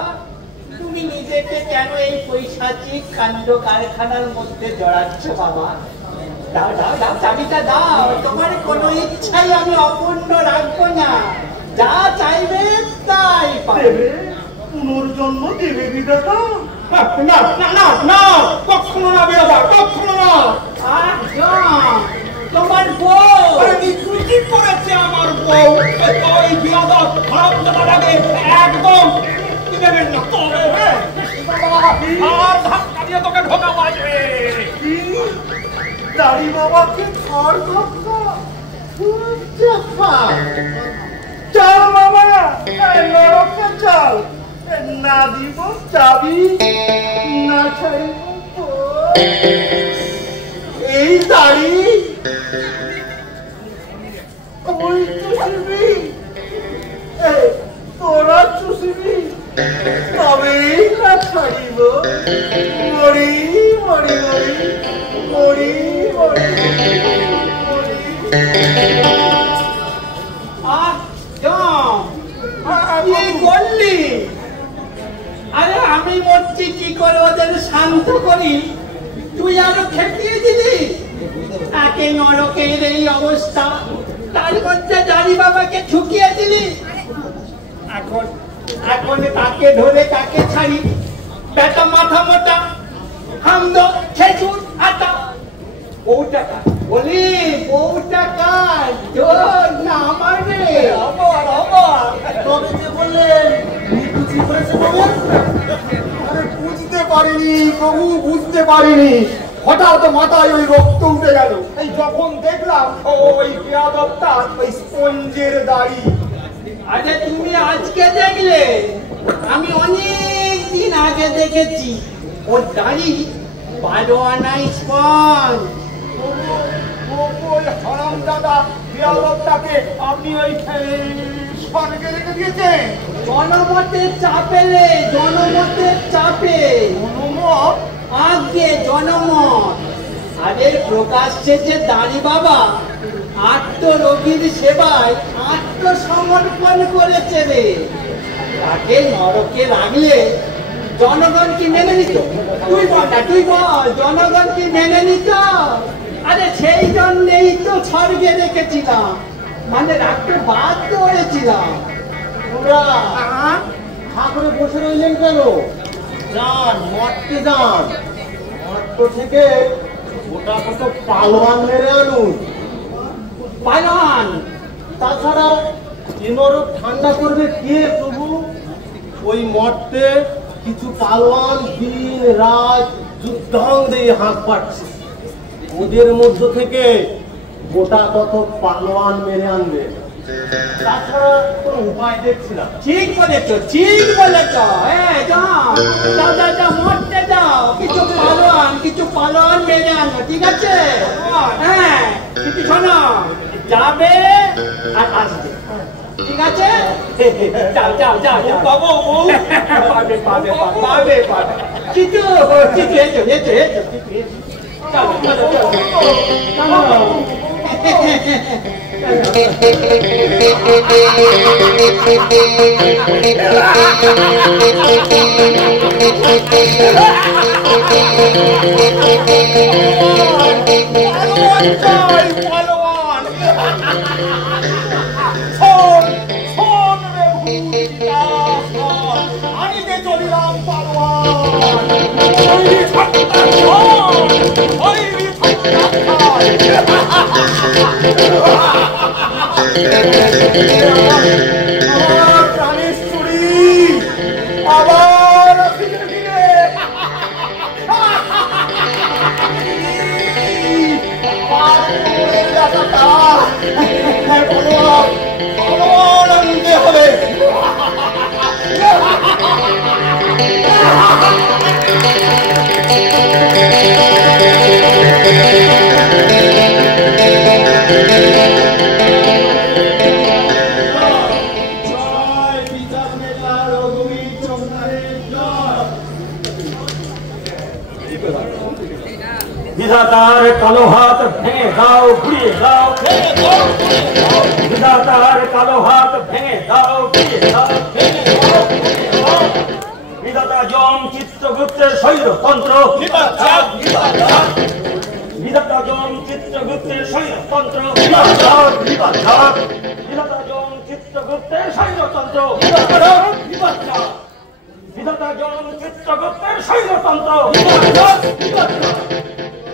তুমি নিজেকে কেন এই পৈশাচিক কাণ্ড কারখানার মধ্যে জড়াচ্ছ বাবা? দাও দাও দাও, চাবিটা দাও। তোমার কোনো ইচ্ছাই আমি অপূর্ণ রাখবো না, যা চাইবে তাই পাবে। পুনর্জন্ম দেবে বিধাতা? না না না না, কখনো না বেরোবা, কখনো না। তোমার বউ নিকুচি করেছে আমার বউ, ওই বিয়াদব খারাপ জায়গাটাকে একদম দেবেন না। তবে আর ধাক্কা দিয়ে তোকে ঢোকা বাজবে। কি দাড়ি বাবাকে ঘর ধাক্কা? চল মামা, নরকে চল, না দিব চাবি, না ছাড়িব এই দাড়ি। ওই চুষিবি, তোরা চুষিবি, তবেই না ছাড়িব। মরি মরি মরি মরি মরি মরি। আরে আমি মরছি কি করে ওদের শান্ত করি, তুই আরো খেপিয়ে দিলি। তাকে নরকের এই অবস্থা, তার মধ্যে দাড়ি বাবাকে ঠুকিয়ে দিলি। এখন এখন তাকে ধরে কাকে ছাড়ি? বেটা মাথা মোটা, হামদ খেচুর আটা। বউটা কার বলি, বউটা কার? তোর না আমার রে? আমার আমার। তবে যে বললেন নিকুচি করেছে বাবা? আরে বুঝতে পারিনি প্রভু, বুঝতে পারিনি। হঠাৎ মাথায় ওই রক্ত উঠে গেল, এই যখন দেখলাম ওই বিয়াদবটা ওই স্পঞ্জের দাড়ি। আরে তুমি আজকে দেখলে, আমি অনেক দিন আগে দেখেছি ওর দাড়ি 12 আনা স্পঞ্জ। ওই হারামজাদা বিয়াদবটাকে আপনি ওই স্বর্গে রেখে দিয়েছেন? জনমতের চাপে রে, জনমতের চাপে। জনমত? আগে জনমত। আরে প্রকাশ্যে যে দাঁড়ি বাবা আত্মরোগীর সেবায় আত্মসমর্পণ করেছে রে, তাকে নরকে রাখলে জনগণ কি মেনে নিত? তুই বল না, তুই বল, জনগণ কি মেনে নিত? আরে সেই জন্যেই তো স্বর্গে রেখেছিলাম, মানে রাখতে বাধ্য হয়েছিলাম। তোমরা হা করে বসে রইলেন কেন? যান, মঠকে যান। মঠ থেকে গোটা কত পালোয়ান মেরে আনুন। পালন তাছাড়া নরক ঠান্ডা করবে কে প্রভু? ওই মঠে কিছু পালোয়ান দিন রাত যুদ্ধং দিয়ে হাঁক পাচ্ছে। ওদের মধ্য থেকে গোটা কত পালোয়ান মেরে আনবে। তাছাড়া কোনো উপায় দেখছিলাম। ঠিক বলেছ, ঠিক বলেছ। হ্যাঁ, যাও যাও যাও যাও, মরতে যাও। কিছু পালন মেরে আনো, ঠিক আছে? হ্যাঁ, কিন্তু শোনো, যাবে আর আসবে, ঠিক আছে? যাও যাও যাও যাও। বাবু পাবে পাবে পাবে পাবে। চিতু চিতু, এসো এসো এসো। চলো চলো চলো চলো। পালোয়ান শোন শোন রে ভূমিকা, আনিতে চলিলাম পালোয়ান। আমার প্রাণেশ্বরী আবার ফিরে ফিরে আনন্দে হবে। বিধাতার কালো হাত ভেঙে দাও, ঘুরিয়ে দাও। বিধাতার কালো হাত ভেঙে দাও, ঘুরিয়ে দাও। বিধাতা যম চিত্রগুপ্তের স্বৈরতন্ত্র বিধাতা যম চিত্রগুপ্তের স্বৈরতন্ত্র বিধাতা যম চিত্রগুপ্তের স্বৈরতন্ত্র বিধাতা যম চিত্রগুপ্তের স্বৈরতন্ত্র।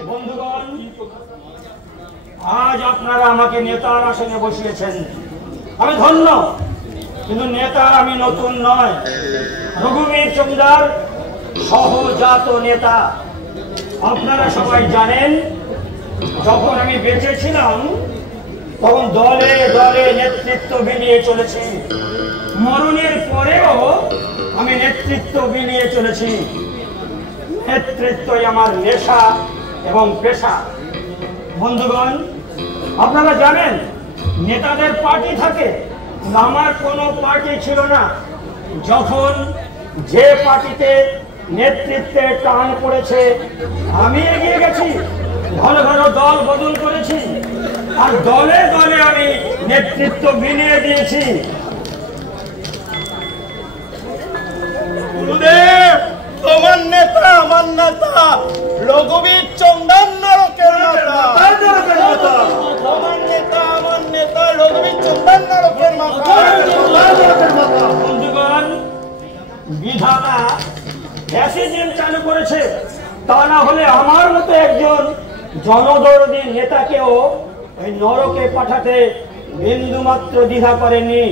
বন্ধুগণ, আজ আপনারা আমাকে নেতার আসনে বসিয়েছেন, আমি ধন্য। কিন্তু নেতা আমি নতুন নয়, রঘুবীর জমিদার সহজাত নেতা। আপনারা সবাই জানেন, যখন আমি বেঁচে ছিলাম তখন দলে দলে নেতৃত্ব বিলিয়ে চলেছি। মরণের পরেও আমি নেতৃত্ব বিলিয়ে চলেছি। নেতৃত্বই আমার নেশা এবং পেশা। বন্ধুগণ, আপনারা জানেন নেতাদের পার্টি থাকে, আমার কোনো পার্টি ছিল না। যখন যে পার্টিতে নেতৃত্বে টান পড়েছে আমি এগিয়ে গেছি, ঘন ঘন দল বদল করেছি, আর দলে দলে আমি নেতৃত্ব বিলিয়ে দিয়েছি। গুরুদেব, তোমার নেতা আমার নেতা রঘুবীর চন্দন নরকের মাতা। তোমার নেতা আমার নেতা রঘুবীর চন্দন নরকের মাতা। বন্ধুগণ, বিধাতা ফ্যাসিজম চালু করেছে, তা না হলে আমার মতো একজন জনদরদী নেতাকেও ওই নরকে পাঠাতে বিন্দুমাত্র দ্বিধা করেনি।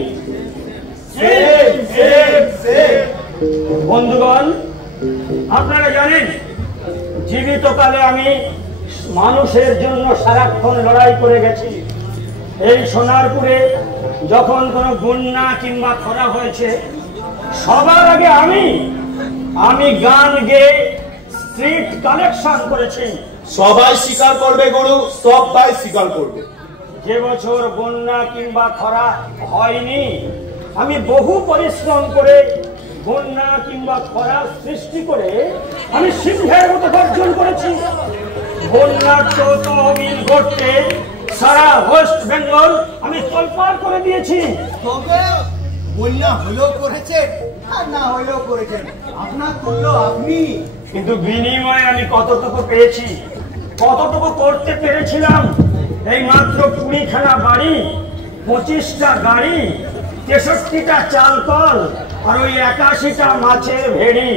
বন্ধুগণ, আপনারা জানেন জীবিতকালে আমি মানুষের জন্য সারাক্ষণ লড়াই করে গেছি। এই সোনারপুরে যখন কোনো বন্যা কিংবা খরা হয়েছে, সবার আগে আমি গান গেয়ে স্ট্রিট কালেকশন করেছি। সবাই স্বীকার করবে গুরু, সবাই স্বীকার করবে। যে বছর বন্যা কিংবা খরা হয়নি, আমি বহু পরিশ্রম করে বন্যা কিংবা খরা সৃষ্টি করে আমি সিংহের মতো গর্জন করেছি। বন্যার তহবিল করতে সারা ওয়েস্ট বেঙ্গল আমি তোলপাড় করে দিয়েছি। তবে বন্যা হলেও করেছে আর না হলেও করেছেন, আপনার তুল্য আপনি। কিন্তু বিনিময়ে আমি কতটুকু পেয়েছি, কতটুকু করতে পেরেছিলাম, এই মাত্র 20খানা বাড়ি 25টা গাড়ি, 63টা চাল কল আর ওই 81টা মাছের ভেড়ি।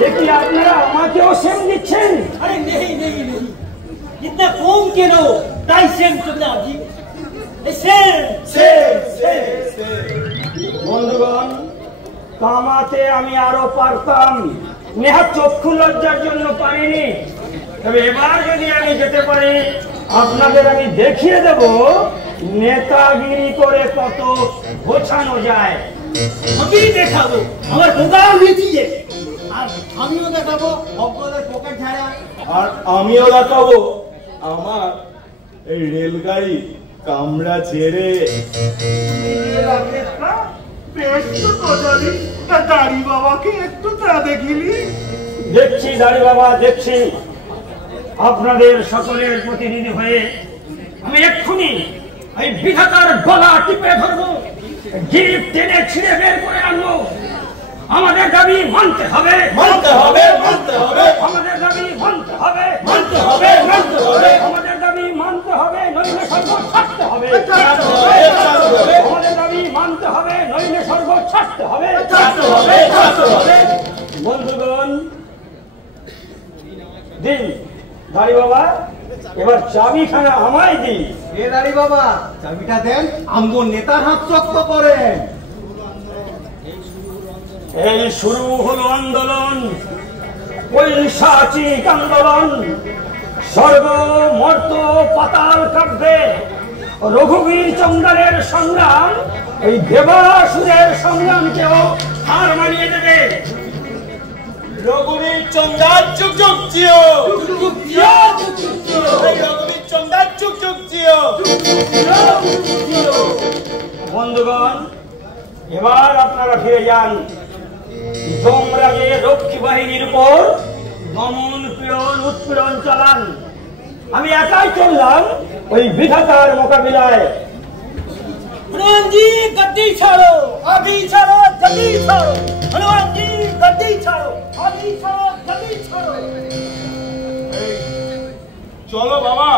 দেখি আপনারা আমাকেও সেম দিচ্ছেন? अरे नहीं नहीं नहीं, इतना कम क्यों? ताई सेम करना जी, বন্ধুগণ, কামাতে আমি আরো পারতাম, নেহাত চক্ষু লজ্জার জন্য পারিনি। তবে এবার যদি আমি যেতে পারি, আপনাদের আমি দেখিয়ে দেব নেতাগিরি করে কত গোছানো যায়। আমি দেখাবো আমার বোকাও নিয়ে, আর আমিও দেখাবো ভক্তদের পকেট ঝাড়া, আর আমিও দেখাবো আমার এই রেলগাড়ি কামড়া ছেড়ে। দাড়ি বাবাকে একটু তা দেখিলি? দেখছি দাড়ি বাবা, দেখছি। আপনাদের সকলের প্রতিনিধি হয়ে আমি এক্ষুনি এই বিধাতার গলা টিপে ধরবো, জিপ টেনে ছিঁড়ে বের করে আনবো। আমাদের দাবি মানতে হবে, মানতে হবে, মানতে হবে, আমাদের দাবি মানতে হবে, মানতে হবে, মানতে হবে, আমাদের দাবি মানতে হবে, নইলে স্বর্গ ছাড়তে হবে। আমাদের দাবি মানতে হবে, নইলে স্বর্গ ছাড়তে হবে। বন্ধুগণ, দিন দাড়ি বাবা, এবার চাবিখানা আমায় দিন। এ দাড়ি বাবা, চাবিটা দেন, আমগো নেতার হাত শক্ত করেন। এই শুরু হলো আন্দোলন, ঐশাচিক আন্দোলন। স্বর্গ মর্ত পাতাল কাব্যে রঘুবীর চন্দ্রের সংগ্রাম এই দেবাসুরের সংগ্রামকেও হার মানিয়ে দেবে। রঘুবীর চন্দ্রার যুগ যুগ জিও, রঘুবীর চন্দ্রার যুগ যুগ জিও। বন্ধুগণ, এবার আপনারা ফিরে যান। যমরাজের রক্ষী বাহিনীর উপর দমন পীড়ন উৎপীড়ন চালান। আমি একাই চললাম ওই বিধাতার মোকাবিলায়। हनुमान जी गद्दी छाड़ो, अभी छाड़ो, जल्दी छाड़ो। हनुमान जी गद्दी छाड़ो, अभी छाड़ो, जल्दी छाड़ो। চলো বাবা,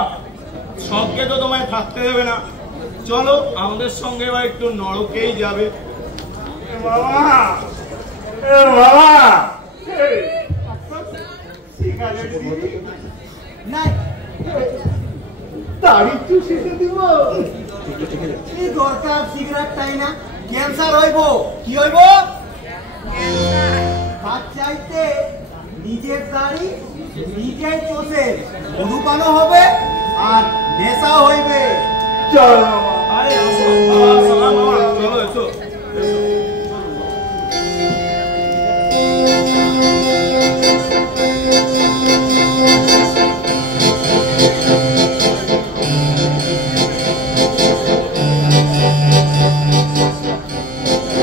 সবকে তো তোমায় থাকতে দেবে না। চলো আমাদের সঙ্গে এবার একটু নরকেই যাবে। বাবা, বাবা, দাড়ি চুষিতে দিব? কি দরকার সিগারেট তাই না? ক্যান্সার হইব, কি হইব? ভাত চাইতে নিজের দাড়ি নিজেই চষে মধুপানও হবে আর নেশা হইবে। চলো আরে আসো, বাবা, বাবা, চলো এসো।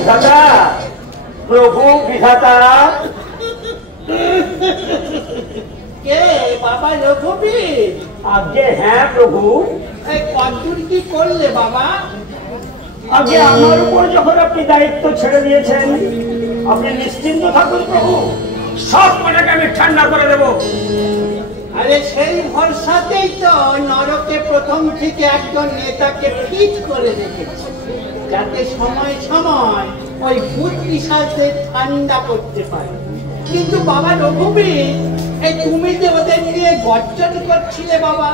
দাদা, প্রভু বিধাতা। কে বাবা রঘুবীর? আগে হ্যাঁ প্রভু। এই কদ্দুর কি করলে বাবা? আগে আমার উপর যখন আপনি দায়িত্ব ছেড়ে দিয়েছেন, আপনি নিশ্চিন্ত থাকুন প্রভু, সব কটাকে আমি ঠান্ডা করে দেব। আরে সেই ভরসাতেই তো নরকে প্রথম থেকে একজন নেতাকে ফিট করে রেখেছে, যাতে সময় সময় ওই ভূত পিশাচকে ঠান্ডা করতে পারে। কিন্তু বাবা রঘুবীর, এই তুমি যে ওদের নিয়ে গর্জন করছিলে বাবা।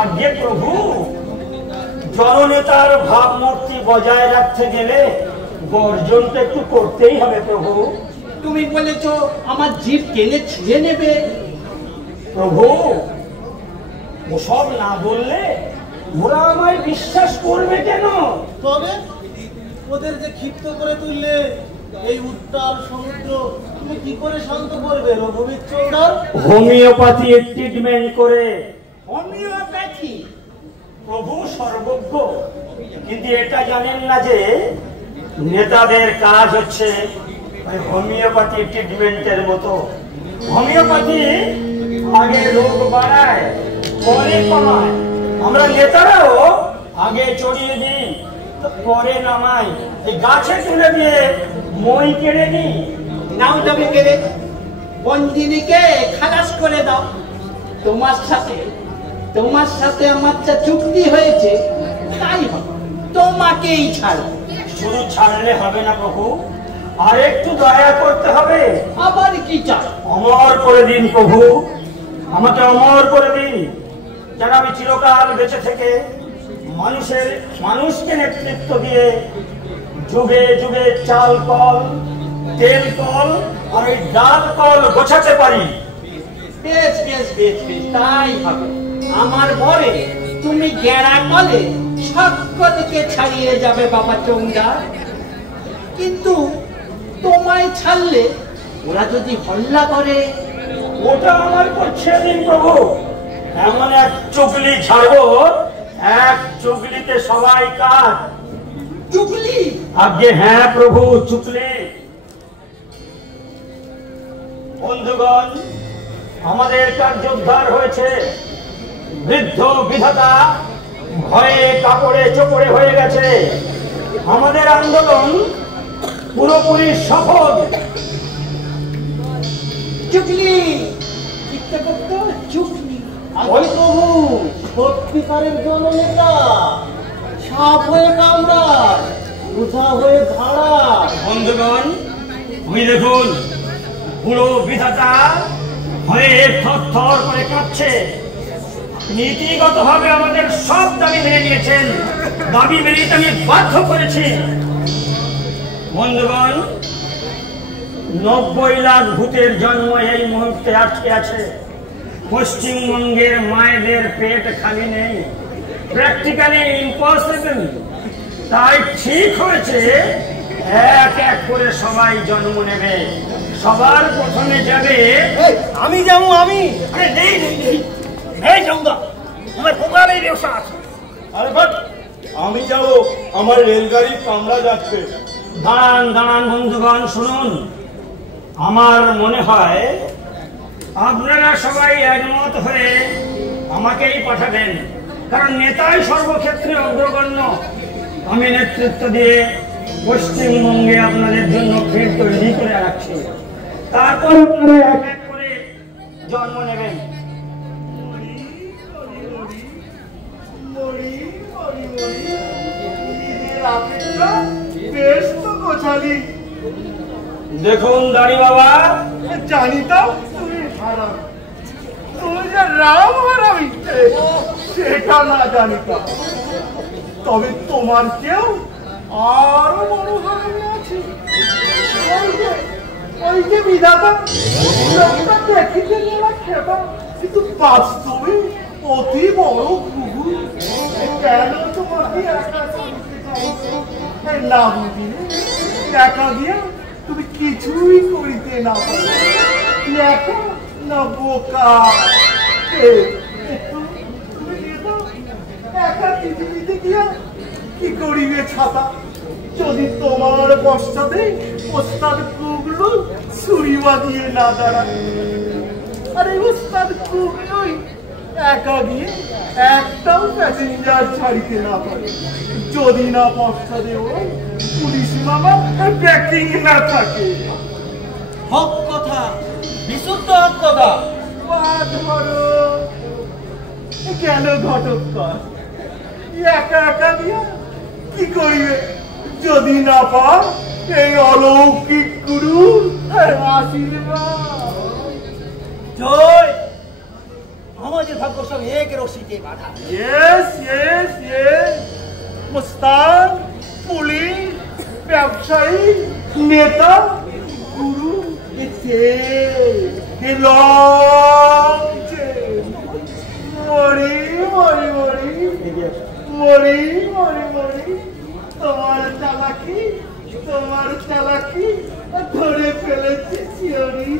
আগে প্রভু, জননেতার ভাবমূর্তি বজায় রাখতে গেলে গর্জন তো একটু করতেই হবে প্রভু। তুমি বলেছো আমার জিভ টেনে ছিঁড়ে নেবে। প্রভু, ওসব না বললে ওরা আমায় বিশ্বাস করবে কেন? তবে ওদের যে ক্ষিপ্ত করে তুললে এই উত্তাল সমুদ্র, তুমি কি করে শান্ত করবে রঘুবীর চৌধুরী? হোমিওপ্যাথি ট্রিটমেন্ট করে। হোমিওপ্যাথি? প্রভু সর্বজ্ঞ, কিন্তু এটা জানেন না যে নেতাদের কাজ হচ্ছে হোমিওপ্যাথি ট্রিটমেন্টের মতো। হোমিওপ্যাথি আগে রোগ বাড়ায়, পরে কমায়। আমরা নেতারাও আগে চড়িয়ে দিই, পরে নামাই। এই গাছে তুলে দিয়ে মই কেড়ে নিই। নাও তবে কেড়ে বন্দিনীকে খালাস করে দাও। তোমার সাথে তোমার সাথে আমার যা চুক্তি হয়েছে তাই হবে, তোমাকেই ছাড়ব। শুধু ছাড়লে হবে না প্রভু, আর একটু দয়া করতে হবে। আবার কি চাই? অমর করে দিন প্রভু, আমাকে অমর করে দিন, যেন আমি চিরকাল বেঁচে থেকে মানুষকে নেতৃত্ব দিয়ে যুগে যুগে চাল কল, তেল কল আর ওই ডাল কল গোছাতে পারি। বেশ বেশ বেশ বেশ, তাই হবে। আমার পরে তুমি গেরা কলে সকলকে ছাড়িয়ে যাবে বাবা চোংদা। কিন্তু তোমায় ছাড়লে ওরা যদি হল্লা করে? ওটা আমার করছে দিন প্রভু, এমন এক চুগলি ছাড়বো, এক চুগলিতে সবাই কাজ। চুগলি? আগে হ্যাঁ প্রভু, চুগলি। বন্ধুগণ, আমাদের কার্যোদ্ধার হয়েছে। বৃদ্ধ বিধাতা ভয়ে কাপড়ে চোপড়ে হয়ে গেছে। আমাদের আন্দোলন পুরোপুরি সফল। চুগলি চিত্তগুপ্ত, চুগলি। ওই প্রভু সত্যিকারের জননেতা, সাপ হয়ে কামড়ায়, উঠা হয়ে ধারা। বন্ধুগণ, ওই দেখুন পুরো বিধাতা হয়ে থর করে কাঁপছে। নীতিগতভাবে আমাদের সব দাবি মেনে নিয়েছেন, দাবি মেনে নিতে আমি বাধ্য করেছি। বন্ধুগণ, 90 লাখ ভূতের জন্ম এই মুহূর্তে আটকে আছে। পশ্চিমবঙ্গের মায়েদের পেট খালি নেই, প্র্যাকটিক্যালি ইম্পসিবল। তাই ঠিক হয়েছে এক এক করে সবাই জন্ম নেবে। সবার প্রথমে যাবে আমি যাবো। আমি আরে নেই নেই নেই নেই যাউদা, আমার পোকারেই ব্যবসা আছে। আরে বাট আমি যাব, আমার রেলগাড়ির কামরা যাচ্ছে। দাঁড়ান দাঁড়ান বন্ধুগণ, শুনুন। আমার মনে হয় আপনারা সবাই একমত হয়ে আমাকেই পাঠাবেন, কারণ নেতাই সর্বক্ষেত্রে অগ্রগণ্য। আমি নেতৃত্ব দিয়ে পশ্চিমবঙ্গে আপনাদের জন্য ফিল্ড তৈরি করে রাখছি। তারপর আপনারা এক এক করে জন্ম নেবেন। বেশ তো গোছালি। দেখুন দাঁড়ি বাবা, জানি তো তুমি হারাম, তুমি যে রাম হারামি সেটা না জানিতাম। তবে তোমার কেউ আরো বড় হারামি আছে। ওই যে বিধাতা, লোকটা দেখিতে গেলা খেপা, কিন্তু বাস্তবে অতি বড় ঘুঘু। কেন তোমাকে একা করতে চাইছে? না বুঝিলে একা দিয়া তুমি কিছুই করিতে না পারো। একা না বোকা? একা পৃথিবীতে গিয়া কি করিবে ছাতা? যদি তোমার পশ্চাতে ওস্তাদ কুগলু ছুরি বাঁধিয়ে না দাঁড়ায়। আর এই ওস্তাদ কুগলুই একা গিয়ে একটাও প্যাসেঞ্জার ছাড়িতে না পারে, যদি না পশ্চাতে ওই পুলিশ মামা ব্যাকিং না থাকে। হক কথা, বিশুদ্ধ হক কথা। ধরো কেন ঘটক একা একা দিয়া কি করিবে, যদি না পান এই অলৌকিক গুরুর আশীর্বাদ। জয়, আমাদের ভাগ্য সব এক রশিতে বাঁধা। ইয়েস ইয়েস ইয়েস, মুস্তান, পুলিশ, ব্যবসায়ী, নেতা, গুরু, মরি মরি মরি মরি মরি মরি, তোমার চালাকি ধরে ফেলেছি শিয়রি।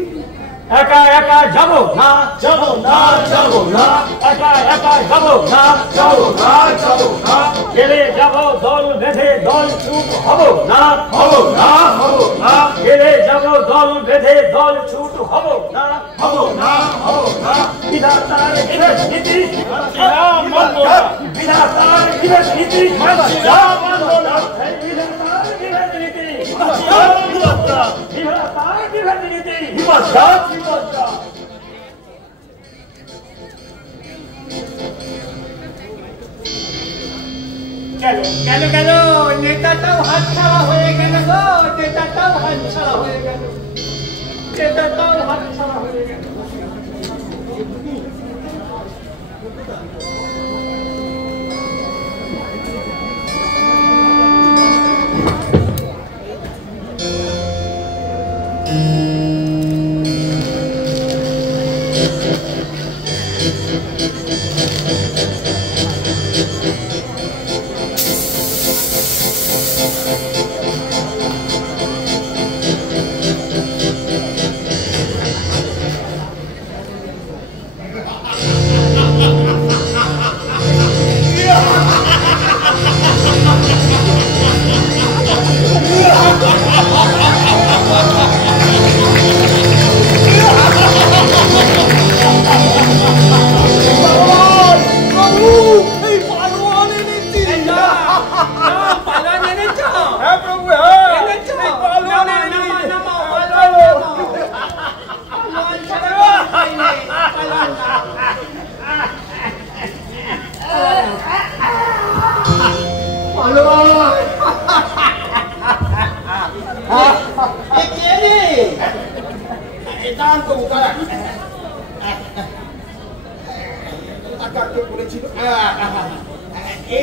একা একা যাবো না, যাবো না, যাবো না, একা একা যাবো না, যাবো না, যাবো না, গেলে যাবো দল বেঁধে, দল ছুট হবো না, হবো না, হবো না, গেলে যাবো দল বেঁধে, দল ছুট হবো না, হবো না, হবো না। বিধাতার বিবেক নীতি মানবো না, বিধাতার বিবেক নীতি মানবো না, বিধাতার বিবেক নীতি, বিধাতার বিবেক নীতি। গেল গেল গেল, নেতাটাও হাতছাড়া হয়ে গেল গো, নেতাটাও হাতছাড়া হয়ে গেল, নেতাটাও হাতছাড়া হয়ে গেল।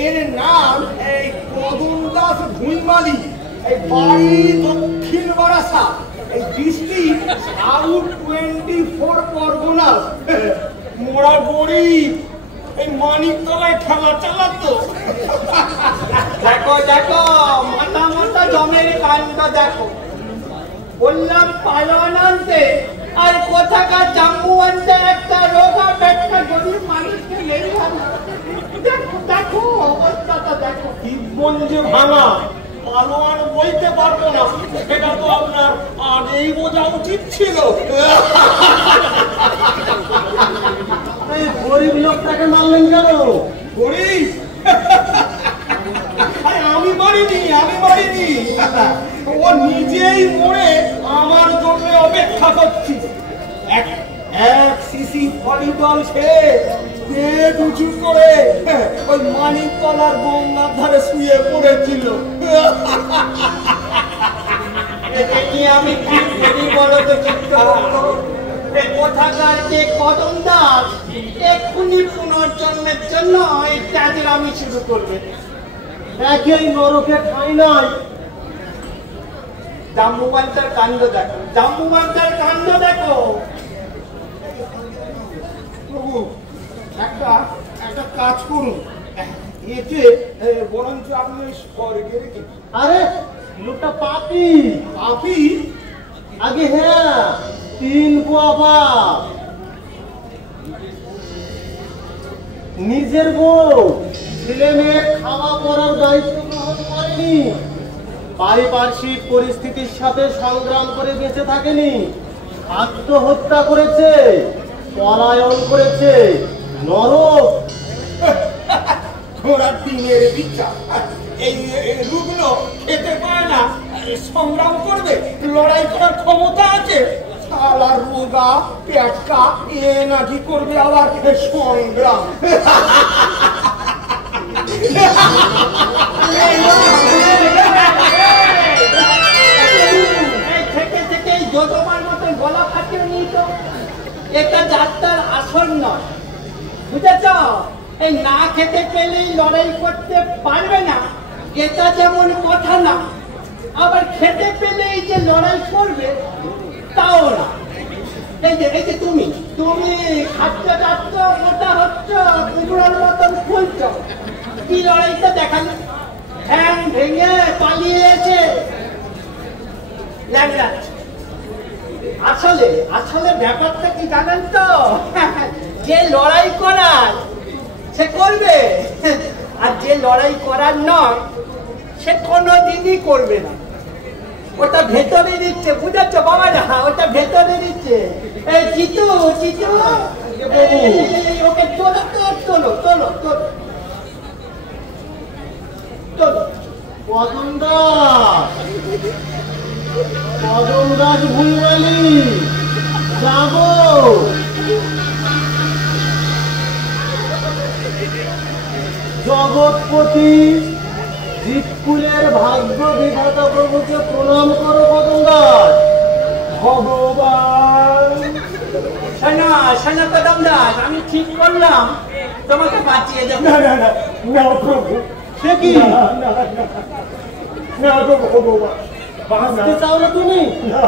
এর নাম এই কদম দাস ভুইমালি, এই বাড়ি দক্ষিণ বারাসা, এই ডিস্ট্রিক্ট সাউথ 24 পরগনা। মোড়া গরিব, এই মানিকতলায় খেলা চালাতো। দেখো দেখো, মাথা মাথা জমের কাণ্ড দেখো। বললাম পালন আনতে, আর কোথাকার জাম্বু আনতে একটা রোগা পেটটা গরিব মানুষকে লেগে আনো। দেখো দেখো অবস্থাটা দেখো। জীবন যে ভাঙা, পালোয়ান বলতে পারবো না, সেটা তো আপনার আগেই বোঝা উচিত ছিল। এই গরিব লোকটাকে মারলেন কেন? গরিব? আমি মারিনি, আমি মারিনি। ও নিজেই মরে আমার জন্য অপেক্ষা করছি। এক সিসি ভলিবল সে পেট উঁচু করে ওই মানিকতলার গঙ্গার ধারে শুয়ে পড়েছিল। আমি কি করি বলো তো চিত্তরঞ্জন? এই কোথাকার যে কদম দাস এক্ষুনি পুনর্জন্মের জন্য এই ট্যাজরামি শুরু করবে। একই নরকে ঠাঁই নাই। জাম্বুবান্টার কাণ্ড দেখো, জাম্বুবান্টার কাণ্ড দেখো। প্রভু, একটা কাজ করুন, এতে বরঞ্চ আপনি ওই স্বর্গে রেখে। আরে লোকটা পাপি। পাপি? আগে হ্যাঁ, 3 পোয়া পাপ। নিজের বউ ছেলে মেয়ে খাওয়া পড়ার দায়িত্ব গ্রহণ করেনি, পারিপার্শ্বিক পরিস্থিতির সাথে সংগ্রাম করে বেঁচে থাকেনি, আত্মহত্যা করেছে, পলায়ন করেছে। নরক। ঘোড়ার ডিমের বিচার। এই রুগ্ন খেতে পায় না, সংগ্রাম করবে, লড়াই করার ক্ষমতা আছে। শালার রোগা পেটকা এ নাকি করবে আবার সংগ্রাম। থেকে থেকে যতবার মতন গলা ফাটিয়ে নিই তো, এটা যাত্রার আসন নয়, বুঝেছ? এই না খেতে পেলেই লড়াই করতে পারবে না, এটা যেমন কথা না। আবার খেতে পেলেই যে লড়াই করবে তাও না। এই যে তুমি খাচ্ছে যাচ্ছ, মোটা হচ্ছ, কুকুরের মতন খুলছ, কি লড়াইটা দেখালে? ঠ্যাং ভেঙে পালিয়েছে আসলে আসলে ব্যাপারটা কি জানেন তো? যে লড়াই করার সে করবে, আর যে লড়াই করার নয় সে কোনোদিনই করবে না। ওটা ভেতরে দিচ্ছে, বুঝাচ্ছ বাবা না? ওটা ভেতরে দিচ্ছে। এই চিতু চিতু, ওকে তোলো তোলো তোলো তোলো তোলো। কদম দাস ভুইমালি, যাবো। জগৎপতি ভাগ্য বিধাতা প্রভুকে প্রণাম করো কদমদাস। ভগবান শোনা কদম দাস, আমি ঠিক করলাম তোমাকে বাঁচিয়ে দেবো। না না না না প্রভু, সে কি না না না না গো ভগবান, বাঁচতে চাও না তুমি? না।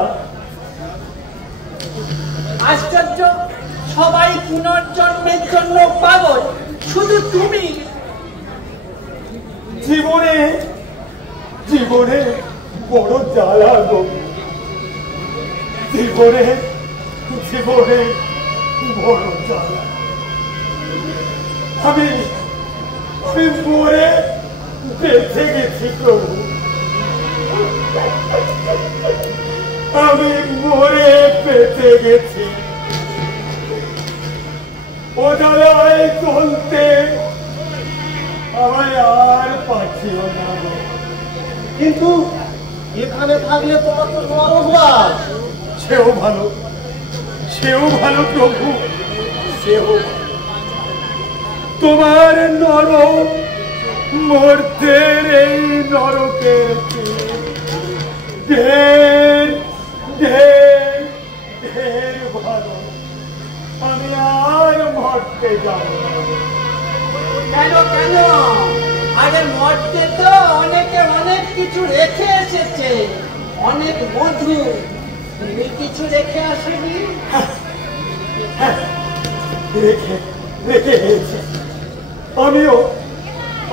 আশ্চর্য, সবাই পুনর্জন্মের জন্য পাগল, শুধু তুমি। জীবনে জীবনে বড় জ্বালা গো, জীবনে জীবনে বড় জ্বালা। আমি আমি মরে বেঁচে গেছি প্রভু, আমি মরে বেঁচে গেছি। ও জ্বালায় চলতে আমায় আর পাচ্ছিও না গো। কিন্তু এখানে থাকলে তোমার তো নরক বাস। সেও ভালো, সেও ভালো প্রভু, সেও ভালো। তোমার নরক মর্তের এই নরকের ঢের ঢের ঢের ভালো। আমি আর মরতে যাব না। কেন কেন? আরে মরতে তো অনেকে অনেক কিছু রেখে এসেছে, অনেক মধু। তুমি কিছু রেখে আসেনি? রেখে রেখে এসেছি, আমিও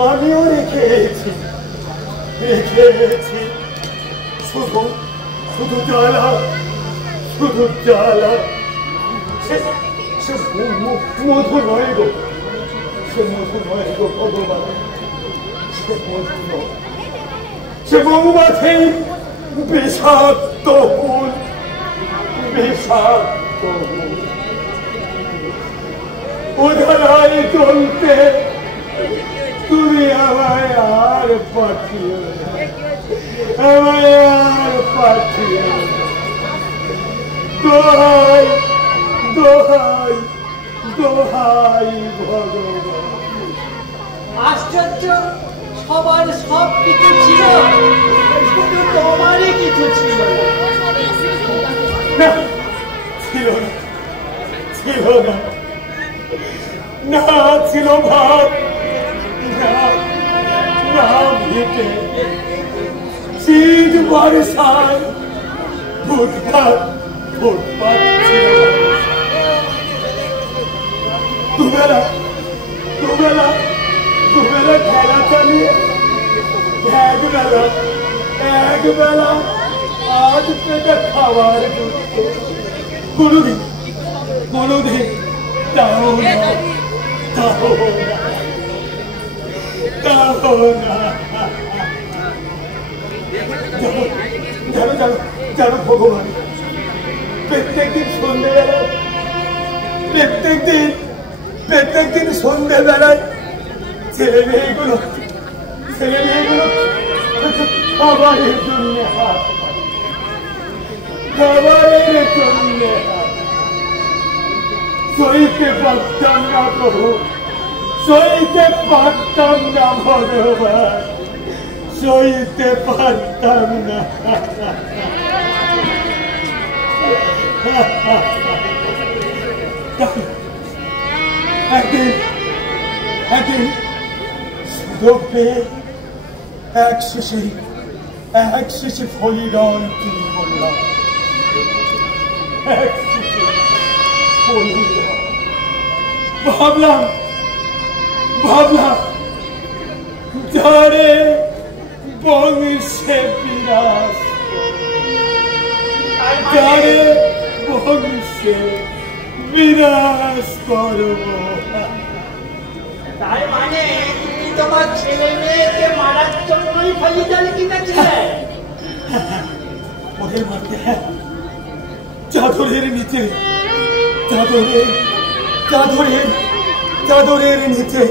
আমিও রেখে এসেছি, রেখে এসেছি। শুধু শুধু জ্বালা, শুধু জ্বালা। সে মধু নয় গো, সে মধু নয় গো ভগবান, সে মধু নয়, সে মৌমাছির বিষাক্ত ফুল, বিষাক্ত ফুল। ওধারায় চলতে তুমি আমায় আর পাঠিও না, আমায় আর পাঠিও না। দোহাই দোহাই দোহাই ভগবান। আশ্চর্য, সবার সব কিছু ছিল, শুধু তোমারই কিছু ছিল না, ছিল না, ছিল না, না ছিল ভাত, না না ভিটে, শীত বর্ষায় ফুটপাত ফুটপাত ছিল। দুবেলা দুবেলা দুবেলা খেলা চালিয়ে একবেলা একবেলা আজ পেটে খাবার জুটতো। কোনোদিন কোনোদিন তাও না, তাও না, তাও না। জানো জানো জানো ভগবান, প্রত্যেকদিন সন্ধ্যেবেলায় প্রত্যেকদিন সন্ধ্যেবেলায় ছেলে মেয়েগুলো খাবারের জন্য হাত পায়, খাবারের জন্য হাত। সইতে পারতাম না প্রভু, সইতে পারতাম না ভগবান, সইতে পারতাম না। একদিন একদিন সুযোগ পেয়ে এক শেষে ফলিডল কিনে বললাম, এক শেষে ফলিডল। ভাবলাম যারে বংশে বিরাজ, যারে বংশে বিরাজ করব। তার মানে তুমি তোমার ছেলে মেয়েকে মারার জন্যই ফলিডল কিনেছিলে? ওদের মারতে চাদরের নিচে, চাদরের নিচে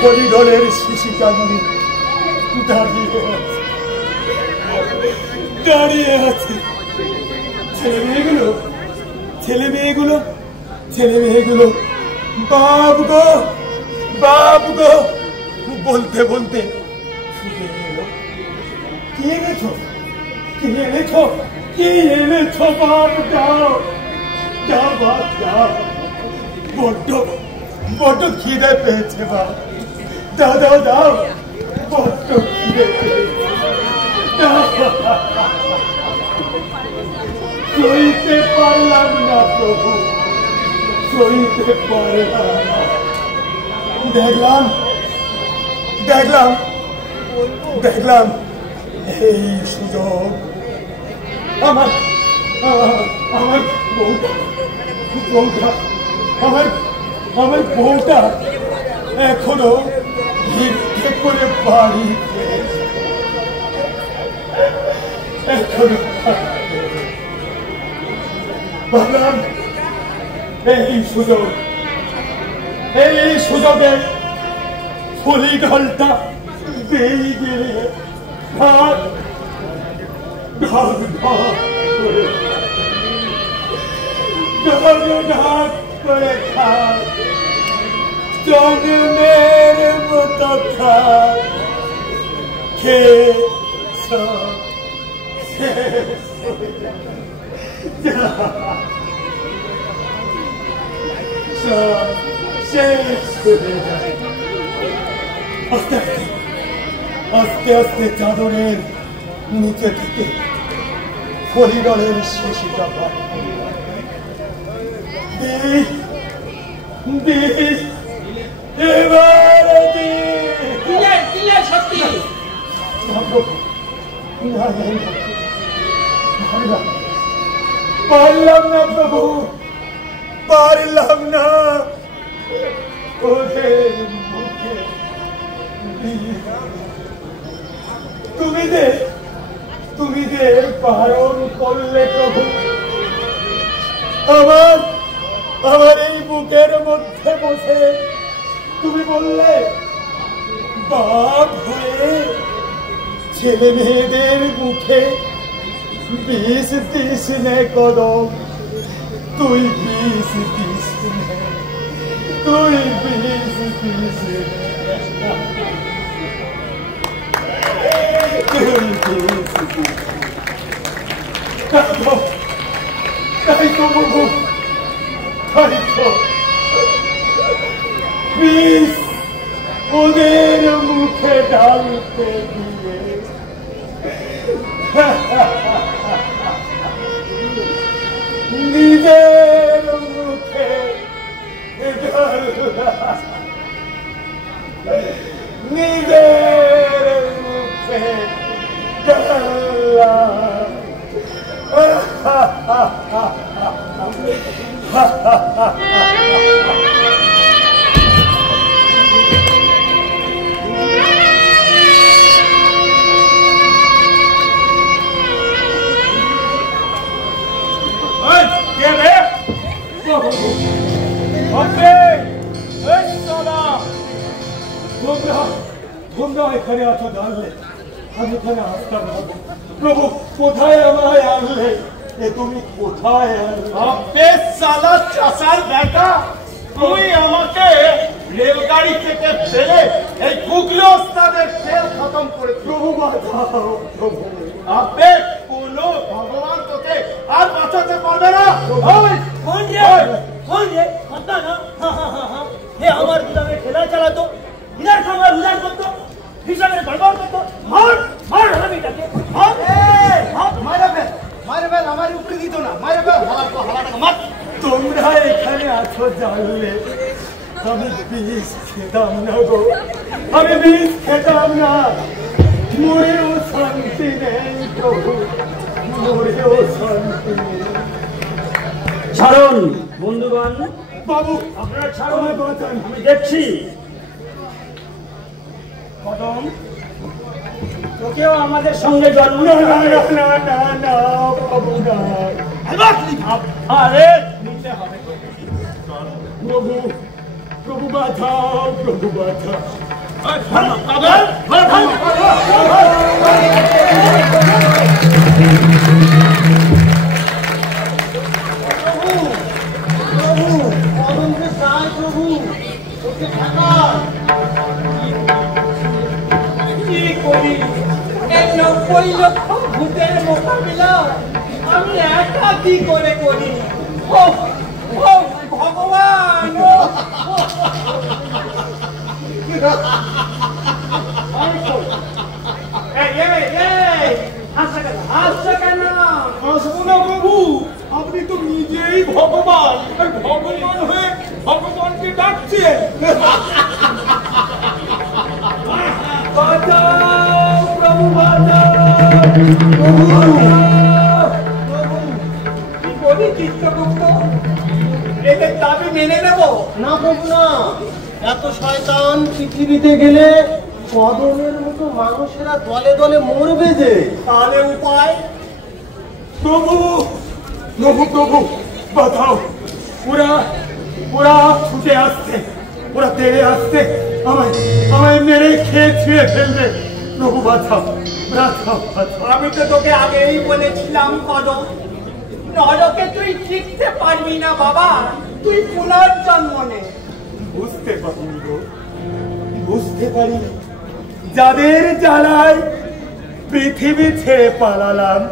ফলিডলের শিশিকাগুলি দাঁড়িয়ে আছে। ছেলে মেয়েগুলো বাপ গো বলতে বলতে ছুটে এলো। এনেছো? কি এনেছো? কি এনেছো বাপ? দাও দাও বাপ দাও। বড্ড খিদে পেয়েছে বাপ। দাও দাও দাও, বড্ড খিদে পেয়েছে। সইতে পারলাম না প্রভু, সইতে পারলাম না। দেখলাম দেখলাম দেখলাম এই সুযোগ আমার আমার বউটা আমার বউটা এখনো ভিক্ষে করে বাড়ি এখনো ভাবলাম এই সুযোগে ফুলি ঢলটা বেই গেলে ঢাক ঢাক ঢাক করে খাক, জন্মের মতো খাক, খেয়ে আস্তে আস্তে চাদরের নিচে থেকে হরিগড়ের শিশিটা পারলাম না প্রভু, পারলাম না। ওদের মুখে তুমি যে বারণ করলে প্রভু, আমার এই বুকের মধ্যে বসে তুমি বললে বাপ হয়ে ছেলে মেয়েদের মুখে বিষ দিস নে কদম, তুই বিষ দিস নে, তুই বিষ দিস নে, তাই তো প্রভু, তাই তো বিষ ওদের মুখে ঢালতে দিয়ে নিজের মুখে নিজের মুখে তোমরা এখানে আছো জানলে আমি এখানে আসতাম না প্রভু। কোথায় আমায় আনলে? তুমি কোথায় আনলে? সালা চাষার বেটা, তুই আমাকে রেলগাড়ি থেকে ফেলে এই গুগলি ওস্তাদের তেল খতম করে। প্রভু বাঁচাও প্রভু। আপে কোন ভগবান তোকে আর বাঁচাতে পারবে না। আমার গুদামে ঠেলা চালাতো, বিরাট খাবার উদার করতো, হিসাবে গড়বড় করতো। আমার উপরে দিত না, তোমরা এখানে আছো জানলে আমি বিষ খেতাম না গো, আমি বিষ খেতাম না। মরেও শান্তি নেই প্রভু, মরেও শান্তি নেই। ছাড়ুন বন্ধুগণ, বাবু আপনারা ছাড়ুন, বাঁচান। আমি দেখছি। কদম, তোকেও আমাদের সঙ্গে জন্ম না না না না না বাবু না। আরে নিতে হবে। প্রভু প্রভু বাঁচাও, প্রভু বাঁচাও। কি করি, এই 90 লক্ষ ভূতের মোকাবিলা আমি একা কি করে করি? ও ও ভগবান! হাসছো কেন? হাসবো না প্রভু, আপনি তো নিজেই ভগবান, আর ভগবান হয়ে ভগবানকে ডাকছেন। প্রভু কি বলি চিত্রগুপ্ত, এদের দাবি মেনে নেব? না প্রভু না, এত শয়তান পৃথিবীতে গেলে কদমের মতো মানুষেরা দলে দলে মরবে যে। তাহলে উপায়? প্রভু প্রভু প্রভু বাঁচাও, ওরা ওরা ছুটে আসছে, ওরা তেড়ে আসছে, আমায় আমায় মেরে খেয়ে ছুঁয়ে ফেলবে। প্রভু বাঁচাও, বাঁচাও, বাঁচাও। আমি তো তোকে আগেই বলেছিলাম কদম, নরকে তুই টিকতে পারবি না বাবা, তুই পুনর্জন্ম নে। বুঝতে পারিনি গো, বুঝতে পারিনি যাদের জ্বালায় পৃথিবী ছেড়ে পালালাম,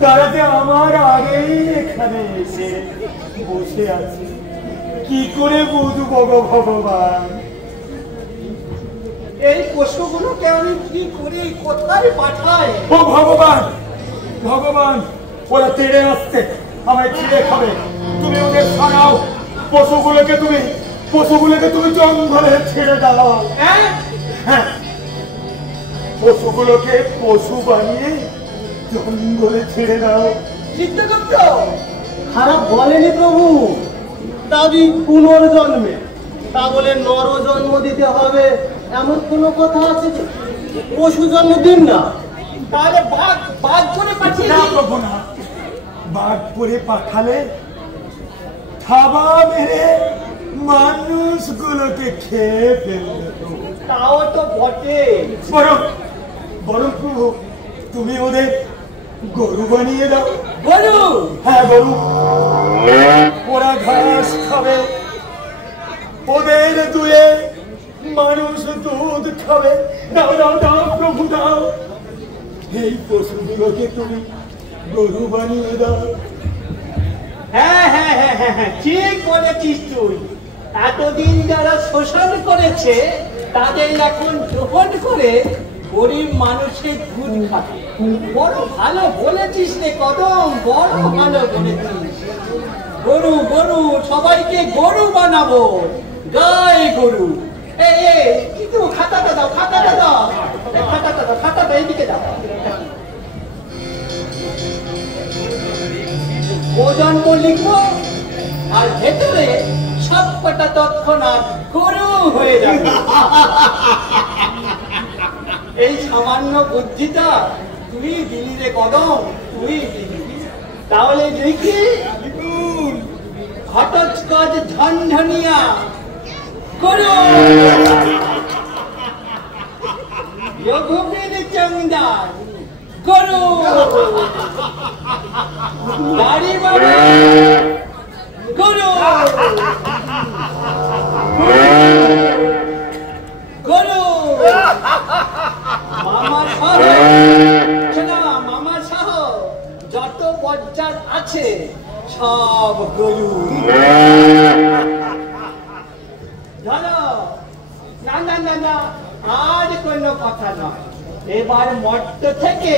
তারা যে আমার আগেই এখানে এসে বসে আছে। কি করে বুঝবো গো ভগবান? এই পশুগুলোকে আমি কি করি, কোথায় পাঠাই? ও ভগবান, ভগবান, ওরা তেড়ে আসছে, আমায় ছিঁড়ে খাবে। তুমি ওদের ছাড়াও, পশুগুলোকে তুমি জঙ্গলে ছেড়ে দাও। হ্যাঁ, পশুগুলোকে পশু বানিয়ে জঙ্গলে ছেড়ে দাও। চিত্রগুপ্ত খারাপ বলেনি প্রভু, দাবি পুনর্জন্মে, তা বলে নর জন্ম দিতে হবে এমন কোনো কথা আছে? পশু জন্ম দিন না। তাহলে বাঘ করে পাঠিয়ে না দিই। প্রভু না, বাঘ করে পাঠালে থাবা মেরে মানুষগুলোকে খেয়ে ফেলবে প্রভু। তাও তো বটে। বরং প্রভু তুমি ওদের গরু বানিয়ে দাও। গরু? হ্যাঁ গরু, ওরা ঘাস খাবে, ওদের দুয়ে মানুষ দুধ খাবে। দাও দাও দাও প্রভু দাও, এই পশুগুলোকে তুমি গরু বানিয়ে দাও। হ্যাঁ হ্যাঁ হ্যাঁ হ্যাঁ হ্যাঁ, ঠিক বলেছিস তুই। এতদিন যারা শোষণ করেছে তাদের এখন গ্রহণ করে গরিব মানুষের দুধ খাবে। বড় ভালো বলেছিস রে কদম, বড় ভালো বলেছিস। গরু গরু, সবাইকে গরু বানাবো, গায়ে গরু। কিন্তু খাতাটা দাও, খাতাটা দাও, খাতাটা দাও, খাতাটা এইদিকে দাও। ওজন লিখবো আর ভেতরে সবকটা তৎক্ষণাৎ গরু হয়ে যাবে। এই সামান্য বুদ্ধিটা তুই দিলি রে কদম, তুই দিলি। তাহলে লিখি, ঘটোৎকচ ঝনঝনিয়া গরু, রঘুবীর চন্দান গরু, গাড়ি বাবা গরু, গরু, মামা সহ, শোনা মামা সহ যত বজ্জাত আছে সব গরু। ধরো, না না না না, আর কোনো কথা নয়। এবার মর্ত থেকে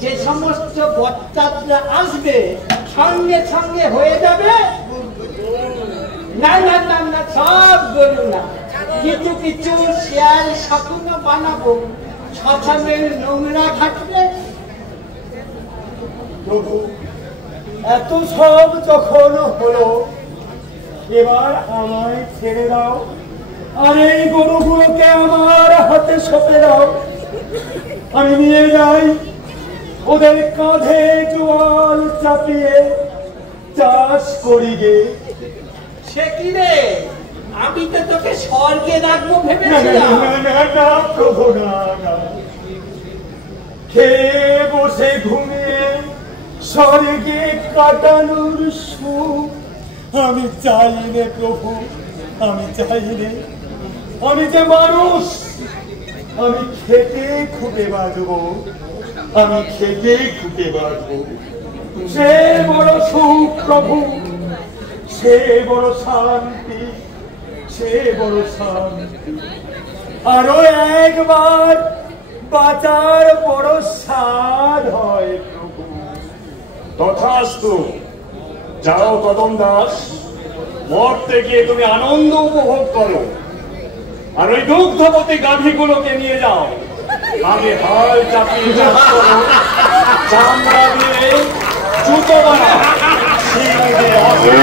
যে সমস্ত বজ্জাতরা আসবে সঙ্গে সঙ্গে হয়ে যাবে। না না না না, সব গরু না, কিছু কিছু শিয়াল শকুনও বানাবো, শ্মশানের নোংরা ঘাটবে। প্রভু এত সব যখন হলো, এবার আমায় ছেড়ে দাও, আর এই গরুগুলোকে আমার হাতে সঁপে দাও। আমি নিয়ে যাই, ওদের কাঁধে জোয়াল চাপিয়ে চাষ করি গে। সে কি রে, আমি তো তোকে স্বর্গে রাখবো না, না, ভেবেছিলাম। না, না, না, প্রভু না, না। খেয়ে বসে ঘুমিয়ে স্বর্গে কাটানোর সুখ আমি চাই নে প্রভু, আমি চাই নে। আমি যে মানুষ, আমি খেটে খুঁটে বাঁচবো, আমি খেটে খুঁটে বাঁচবো। সে বড় সুখ প্রভু, সে বড় শান্তি, সে বড় শান্তি। আরো একবার বাঁচার বড় স্বাদ হয় প্রভু। তথাস্তু। যাও কদম দাস, মরতে গিয়ে তুমি আনন্দ উপভোগ করো, আর ওই দুগ্ধবতী গাভীগুলোকে নিয়ে যাও। আগে হাল চাপিয়ে চাষ করো, চামড়া দিয়ে জুতো বানাও, শিং দিয়ে অস্ত্র।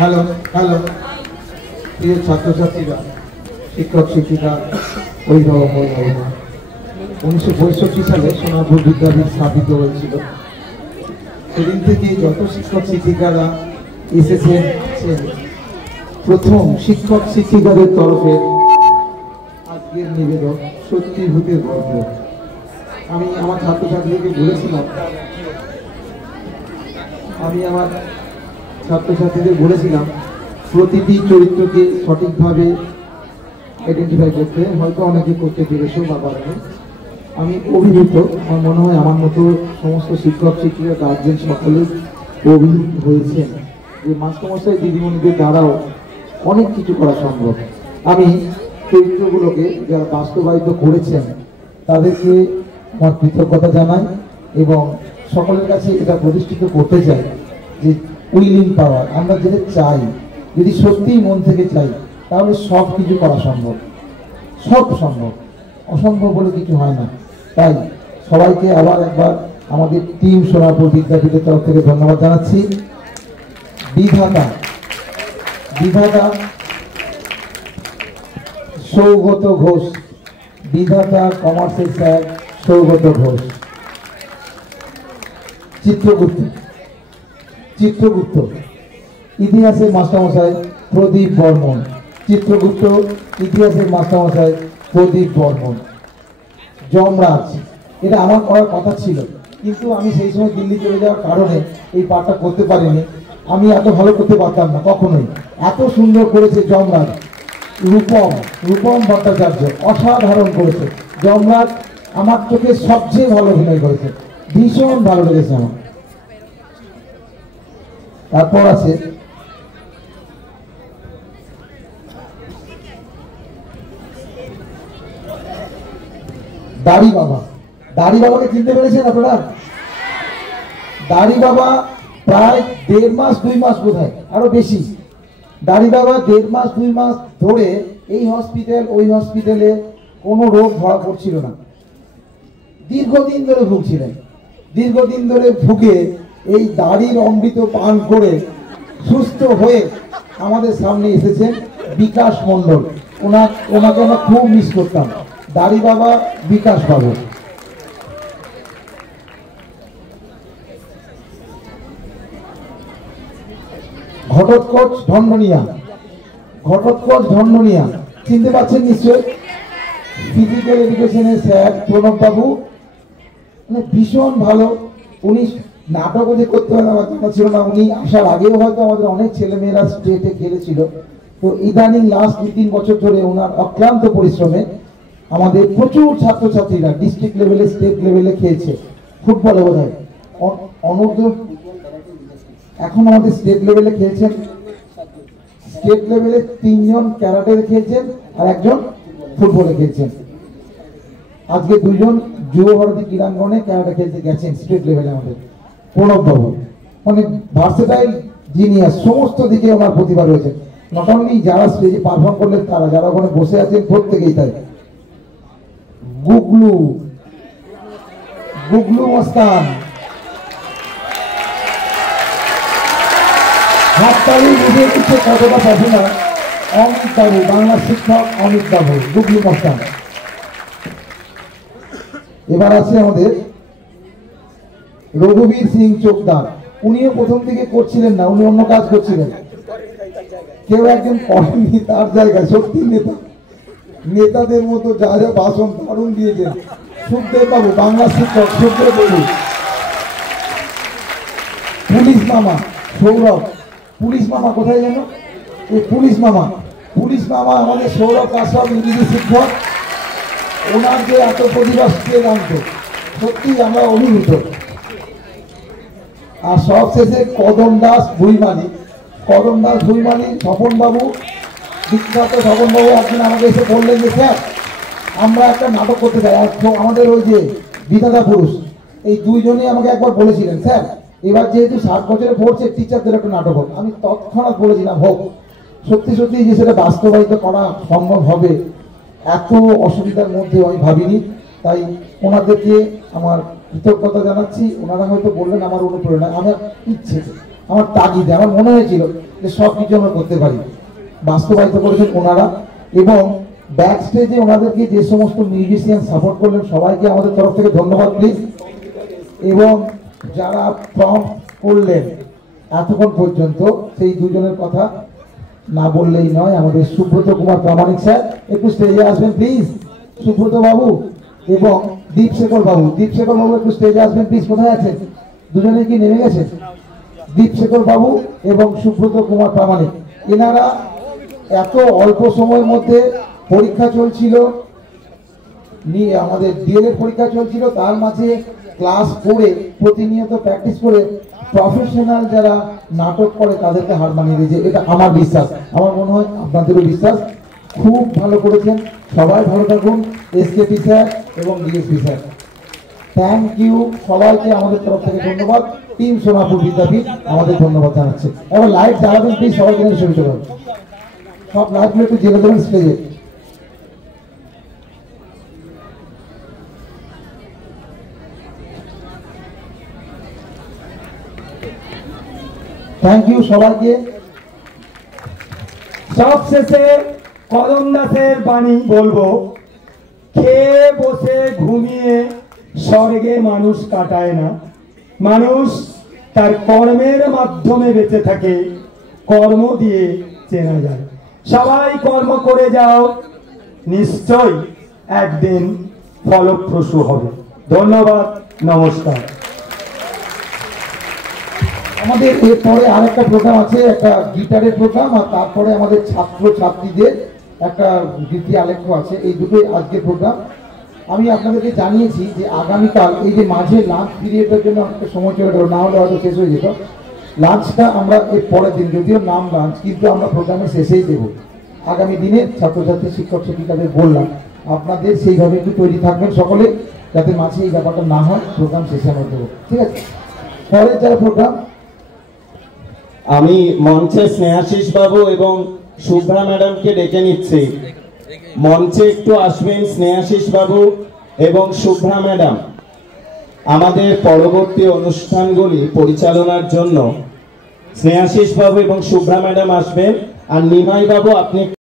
হ্যালো হ্যালো প্রিয় ছাত্রছাত্রীরা, শিক্ষক শিক্ষিকা, অভিভাবক অভিভাবক, 1965 সালে সোনারপুর বিদ্যাপীঠ স্থাপিত হয়েছিল। সেদিন থেকে যত শিক্ষক শিক্ষিকারা এসেছেন, প্রথম শিক্ষক শিক্ষিকাদের তরফে আজকের নিবেদন সত্যি ভূতের গল্প। আমি আমার ছাত্রছাত্রীদেরকে বলেছিলাম প্রতিটি চরিত্রকে সঠিকভাবে আইডেন্টিফাই করতে, হয়তো অনেকে করতে পেরেছেও বা পারেনি। আমি অভিভূত, আমার মনে হয় আমার মতো সমস্ত শিক্ষক শিক্ষিকা গার্জেন সকলেই অভিভূত হয়েছেন যে মাস্টারমশাই দিদিমণিদের দ্বারাও অনেক কিছু করা সম্ভব। আমি চরিত্রগুলোকে যারা বাস্তবায়িত করেছেন তাদেরকে আমার কৃতজ্ঞতা জানাই এবং সকলের কাছে এটা প্রতিষ্ঠিত করতে চাই যে উইলিং পাওয়ার, আমরা যেটা চাই, যদি সত্যিই মন থেকে চাই তাহলে সব কিছু করা সম্ভব, সব সম্ভব, অসম্ভব বলে কিছু হয় না। তাই সবাইকে আবার একবার আমাদের টিম সোনারপুর বিদ্যাপীঠের তরফ থেকে ধন্যবাদ জানাচ্ছি। বিধাতা সৌগত ঘোষ, বিধাতা কমার্সের স্যার সৌগত ঘোষ। চিত্রগুপ্ত ইতিহাসের মাস্টারমশাই প্রদীপ বর্মন। চিত্রগুপ্ত ইতিহাসের মাস্টারমশাই প্রদীপ বর্মন। যমরাজ, এটা আমার করার কথা ছিল, কিন্তু আমি সেই সময় দিল্লি চলে যাওয়ার কারণে এই পাঠটা করতে পারিনি। আমি এত ভালো করতে পারতাম না কখনোই। এত সুন্দর করেছে যমরাজ। রূপম ভট্টাচার্য অসাধারণ করেছে। যমরাজ আমার চোখে সবচেয়ে ভালো অভিনয় করেছে, ভীষণ ভালো লেগেছে আমার। তারপর আছে দাড়ি বাবা। দাড়ি বাবাকে চিনতে পেরেছেন আপনারা? দাড়ি বাবা প্রায় 1.5 মাস 2 মাস বোধ হয়, আরো বেশি। দাড়ি বাবা 1.5 মাস 2 মাস ধরে এই হসপিটাল ওই হসপিটালে কোনো রোগ ধরা পড়ছিল না। দীর্ঘদিন ধরে ভুগছিলেন। দীর্ঘদিন ধরে ভুগে এই দাড়ির অমৃত পান করে সুস্থ হয়ে আমাদের সামনে এসেছেন বিকাশ মণ্ডল। ওনাকে আমরা খুব মিস করতাম। দাড়ি বাবা বিকাশ বাবু। ঘটোৎকচ ধন্বনিয়া চিনতে পারছেন নিশ্চয়? ফিজিক্যাল এডুকেশনের স্যার প্রণব বাবু, মানে ভীষণ ভালো। উনি নাটকও যে করতে পারেন আমার জানা ছিল না। উনি আসার আগেও হয়তো আমাদের অনেক ছেলেমেয়েরা স্টেটে খেলেছিল। তো ইদানিং লাস্ট 2-3 বছর ধরে ওনার অক্লান্ত পরিশ্রমে আমাদের প্রচুর ছাত্রছাত্রীরা ডিস্ট্রিক্ট লেভেলে, স্টেট লেভেলে খেলছে। ফুটবলে বোধ হয় অনূর্ধ্ব, এখন আমাদের স্টেট লেভেলে খেলছেন। স্টেট লেভেলে 3 জন ক্যারাটে খেলছেন আর 1 জন ফুটবলে খেলছেন। আজকে 2 জন যুব ভারতী ক্রীড়াঙ্গনে ক্যারাটে খেলতে গেছেন স্টেট লেভেলে আমাদের প্রণব বাবু। মানে ভার্সেটাইল জিনিয়াস, সমস্ত দিকে ওনার প্রতিভা রয়েছে। নট অনলি যারা স্টেজে পারফর্ম করলেন তারা, যারা ওখানে বসে আছেন প্রত্যেকেই তাই। গুগলু মস্তান, হাততালি বুঝে দিচ্ছে কতটা পপুলার। অমিত বাবু, বাংলা শিক্ষক অমিত বাবু, গুগলু মস্তান। এবার আছে আমাদের রঘুবীর সিং চোকদার। উনিও প্রথম থেকে করছিলেন না, উনি অন্য কাজ করছিলেন। কেউ একজন করেননি তার জায়গায়। সত্যি নেতাদের মতো যা যা ভাষণ দারুণ দিয়েছেন। সুখদেব বাবু, বাংলা শিক্ষক সুখদেব বাবু। পুলিশ মামা সৌরভ, পুলিশ মামা কোথায় যেন, এই পুলিশ মামা আমাদের সৌরভ কাশ্যপ, ইংরেজি শিক্ষক। ওনার যে এত প্রতিভা স্টেজ আনতো, সত্যি আমরা অভিভূত। আর সবশেষে কদম দাস ভুইমালি, স্বপন বাবু, বিখ্যাত স্বপন বাবু একদিন আমাকে এসে বললেন যে স্যার আমরা একটা নাটক করতে চাই। আমাদের ওই যে বিধাতা পুরুষ, এই 2 জনই আমাকে একবার বলেছিলেন স্যার এবার যেহেতু 60 বছরে পড়ছে টিচারদের একটা নাটক হোক। আমি তৎক্ষণাৎ বলেছিলাম হোক। সত্যি যে সেটা বাস্তবায়িত করা সম্ভব হবে এত অসুবিধার মধ্যেও আমি ভাবিনি। তাই ওনাদেরকে আমার কৃতজ্ঞতা জানাচ্ছি। ওনারা হয়তো বললেন আমার অনুপ্রেরণা, আমার ইচ্ছে, আমার তাগিদে, আমার মনে হয়েছিল যে সব কিছু আমরা করতে পারি। বাস্তবায়িত করেছেন ওনারা। এবং ব্যাক স্টেজে ওনাদেরকে যে সমস্ত মিউজিশিয়ান সাপোর্ট করলেন সবাইকে আমাদের তরফ থেকে ধন্যবাদ প্লিজ। এবং যারা ফর্ম করলেন এতক্ষণ পর্যন্ত, সেই 2 জনের কথা না বললেই নয়। আমাদের সুব্রত কুমার প্রামাণিক স্যার একটু স্টেজে আসবেন প্লিজ। সুব্রত বাবু এবং দীপশেখর বাবু একটু স্টেজে আসবেন প্লিজ। কোথায় আছেন? 2 জনে কি নেমে গেছেন? দীপশেখর বাবু এবং সুব্রত কুমার প্রামাণিক, এনারা এত অল্প সময়ের মধ্যে পরীক্ষা চলছিল, আমাদের ডিএলএড পরীক্ষা চলছিল, তার মাঝে ক্লাস করে প্রতিনিয়ত প্র্যাকটিস করে প্রফেশনাল যারা নাটক করে তাদেরকে হার মানিয়ে দিয়েছে। এটা আমার বিশ্বাস, আমার মনে হয় আপনাদেরও বিশ্বাস। খুব ভালো করেছেন, সবাই ভালো থাকুন। এসকেপি স্যার এবং ডিএসপি স্যার, থ্যাংক ইউ সবাইকে আমাদের তরফ থেকে ধন্যবাদ। টিম সোনাপুর বিদ্যাপীঠ আমাদের ধন্যবাদ জানাচ্ছে। এবার লাইট জ্বালাবেন প্লিজ, সবাই কিন্তু ছবি তোলাবেন। সব লাইটগুলো একটু জেলে দেবেন স্টেজে। থ্যাংক ইউ সবাইকে। সবশেষে কদম দাসের বাণী বলবো, খেয়ে বসে ঘুমিয়ে স্বর্গে মানুষ কাটায় না, মানুষ তার কর্মের মাধ্যমে বেঁচে থাকে, কর্ম দিয়ে চেনা যায়। সবাই কর্ম করে যাও, নিশ্চয় একদিন ফলপ্রসূ হবে। ধন্যবাদ, নমস্কার। আমাদের এরপরে আরেকটা প্রোগ্রাম আছে, একটা গিটারের প্রোগ্রাম, আর তারপরে আমাদের ছাত্র ছাত্রীদের একটা গীতি আলেখ্য আছে। এই দুটোই আজকের প্রোগ্রাম। আমি আপনাদেরকে জানিয়েছি যে আগামীকাল এই যে মাঝে লাঞ্চ পিরিয়ডের জন্য একটা সময় চলে গেল, না হলে হয়তো শেষ হয়ে যেত। লাঞ্চটা আমরা এর পরের দিন, যদিও নাম লাঞ্চ, কিন্তু আমরা প্রোগ্রামের শেষেই দেবো। আগামী দিনে ছাত্রছাত্রী শিক্ষক শিক্ষিকাদের বললাম আপনাদের সেইভাবে একটু তৈরি থাকবেন সকলে, যাতে মাঝে এই ব্যাপারটা না হয়। প্রোগ্রাম শেষে আমরা দেবো, ঠিক আছে? পরের যারা প্রোগ্রাম, আমি মঞ্চে স্নেহাশিস বাবু এবং শুভ্রা ম্যাডামকে ডেকে নিচ্ছি। মঞ্চে একটু আসবেন স্নেহাশিস বাবু এবং শুভ্রা ম্যাডাম। আমাদের পরবর্তী অনুষ্ঠানগুলি পরিচালনার জন্য স্নেহাশিস বাবু এবং শুভ্রা ম্যাডাম আসবেন। আর নিমাই বাবু আপনি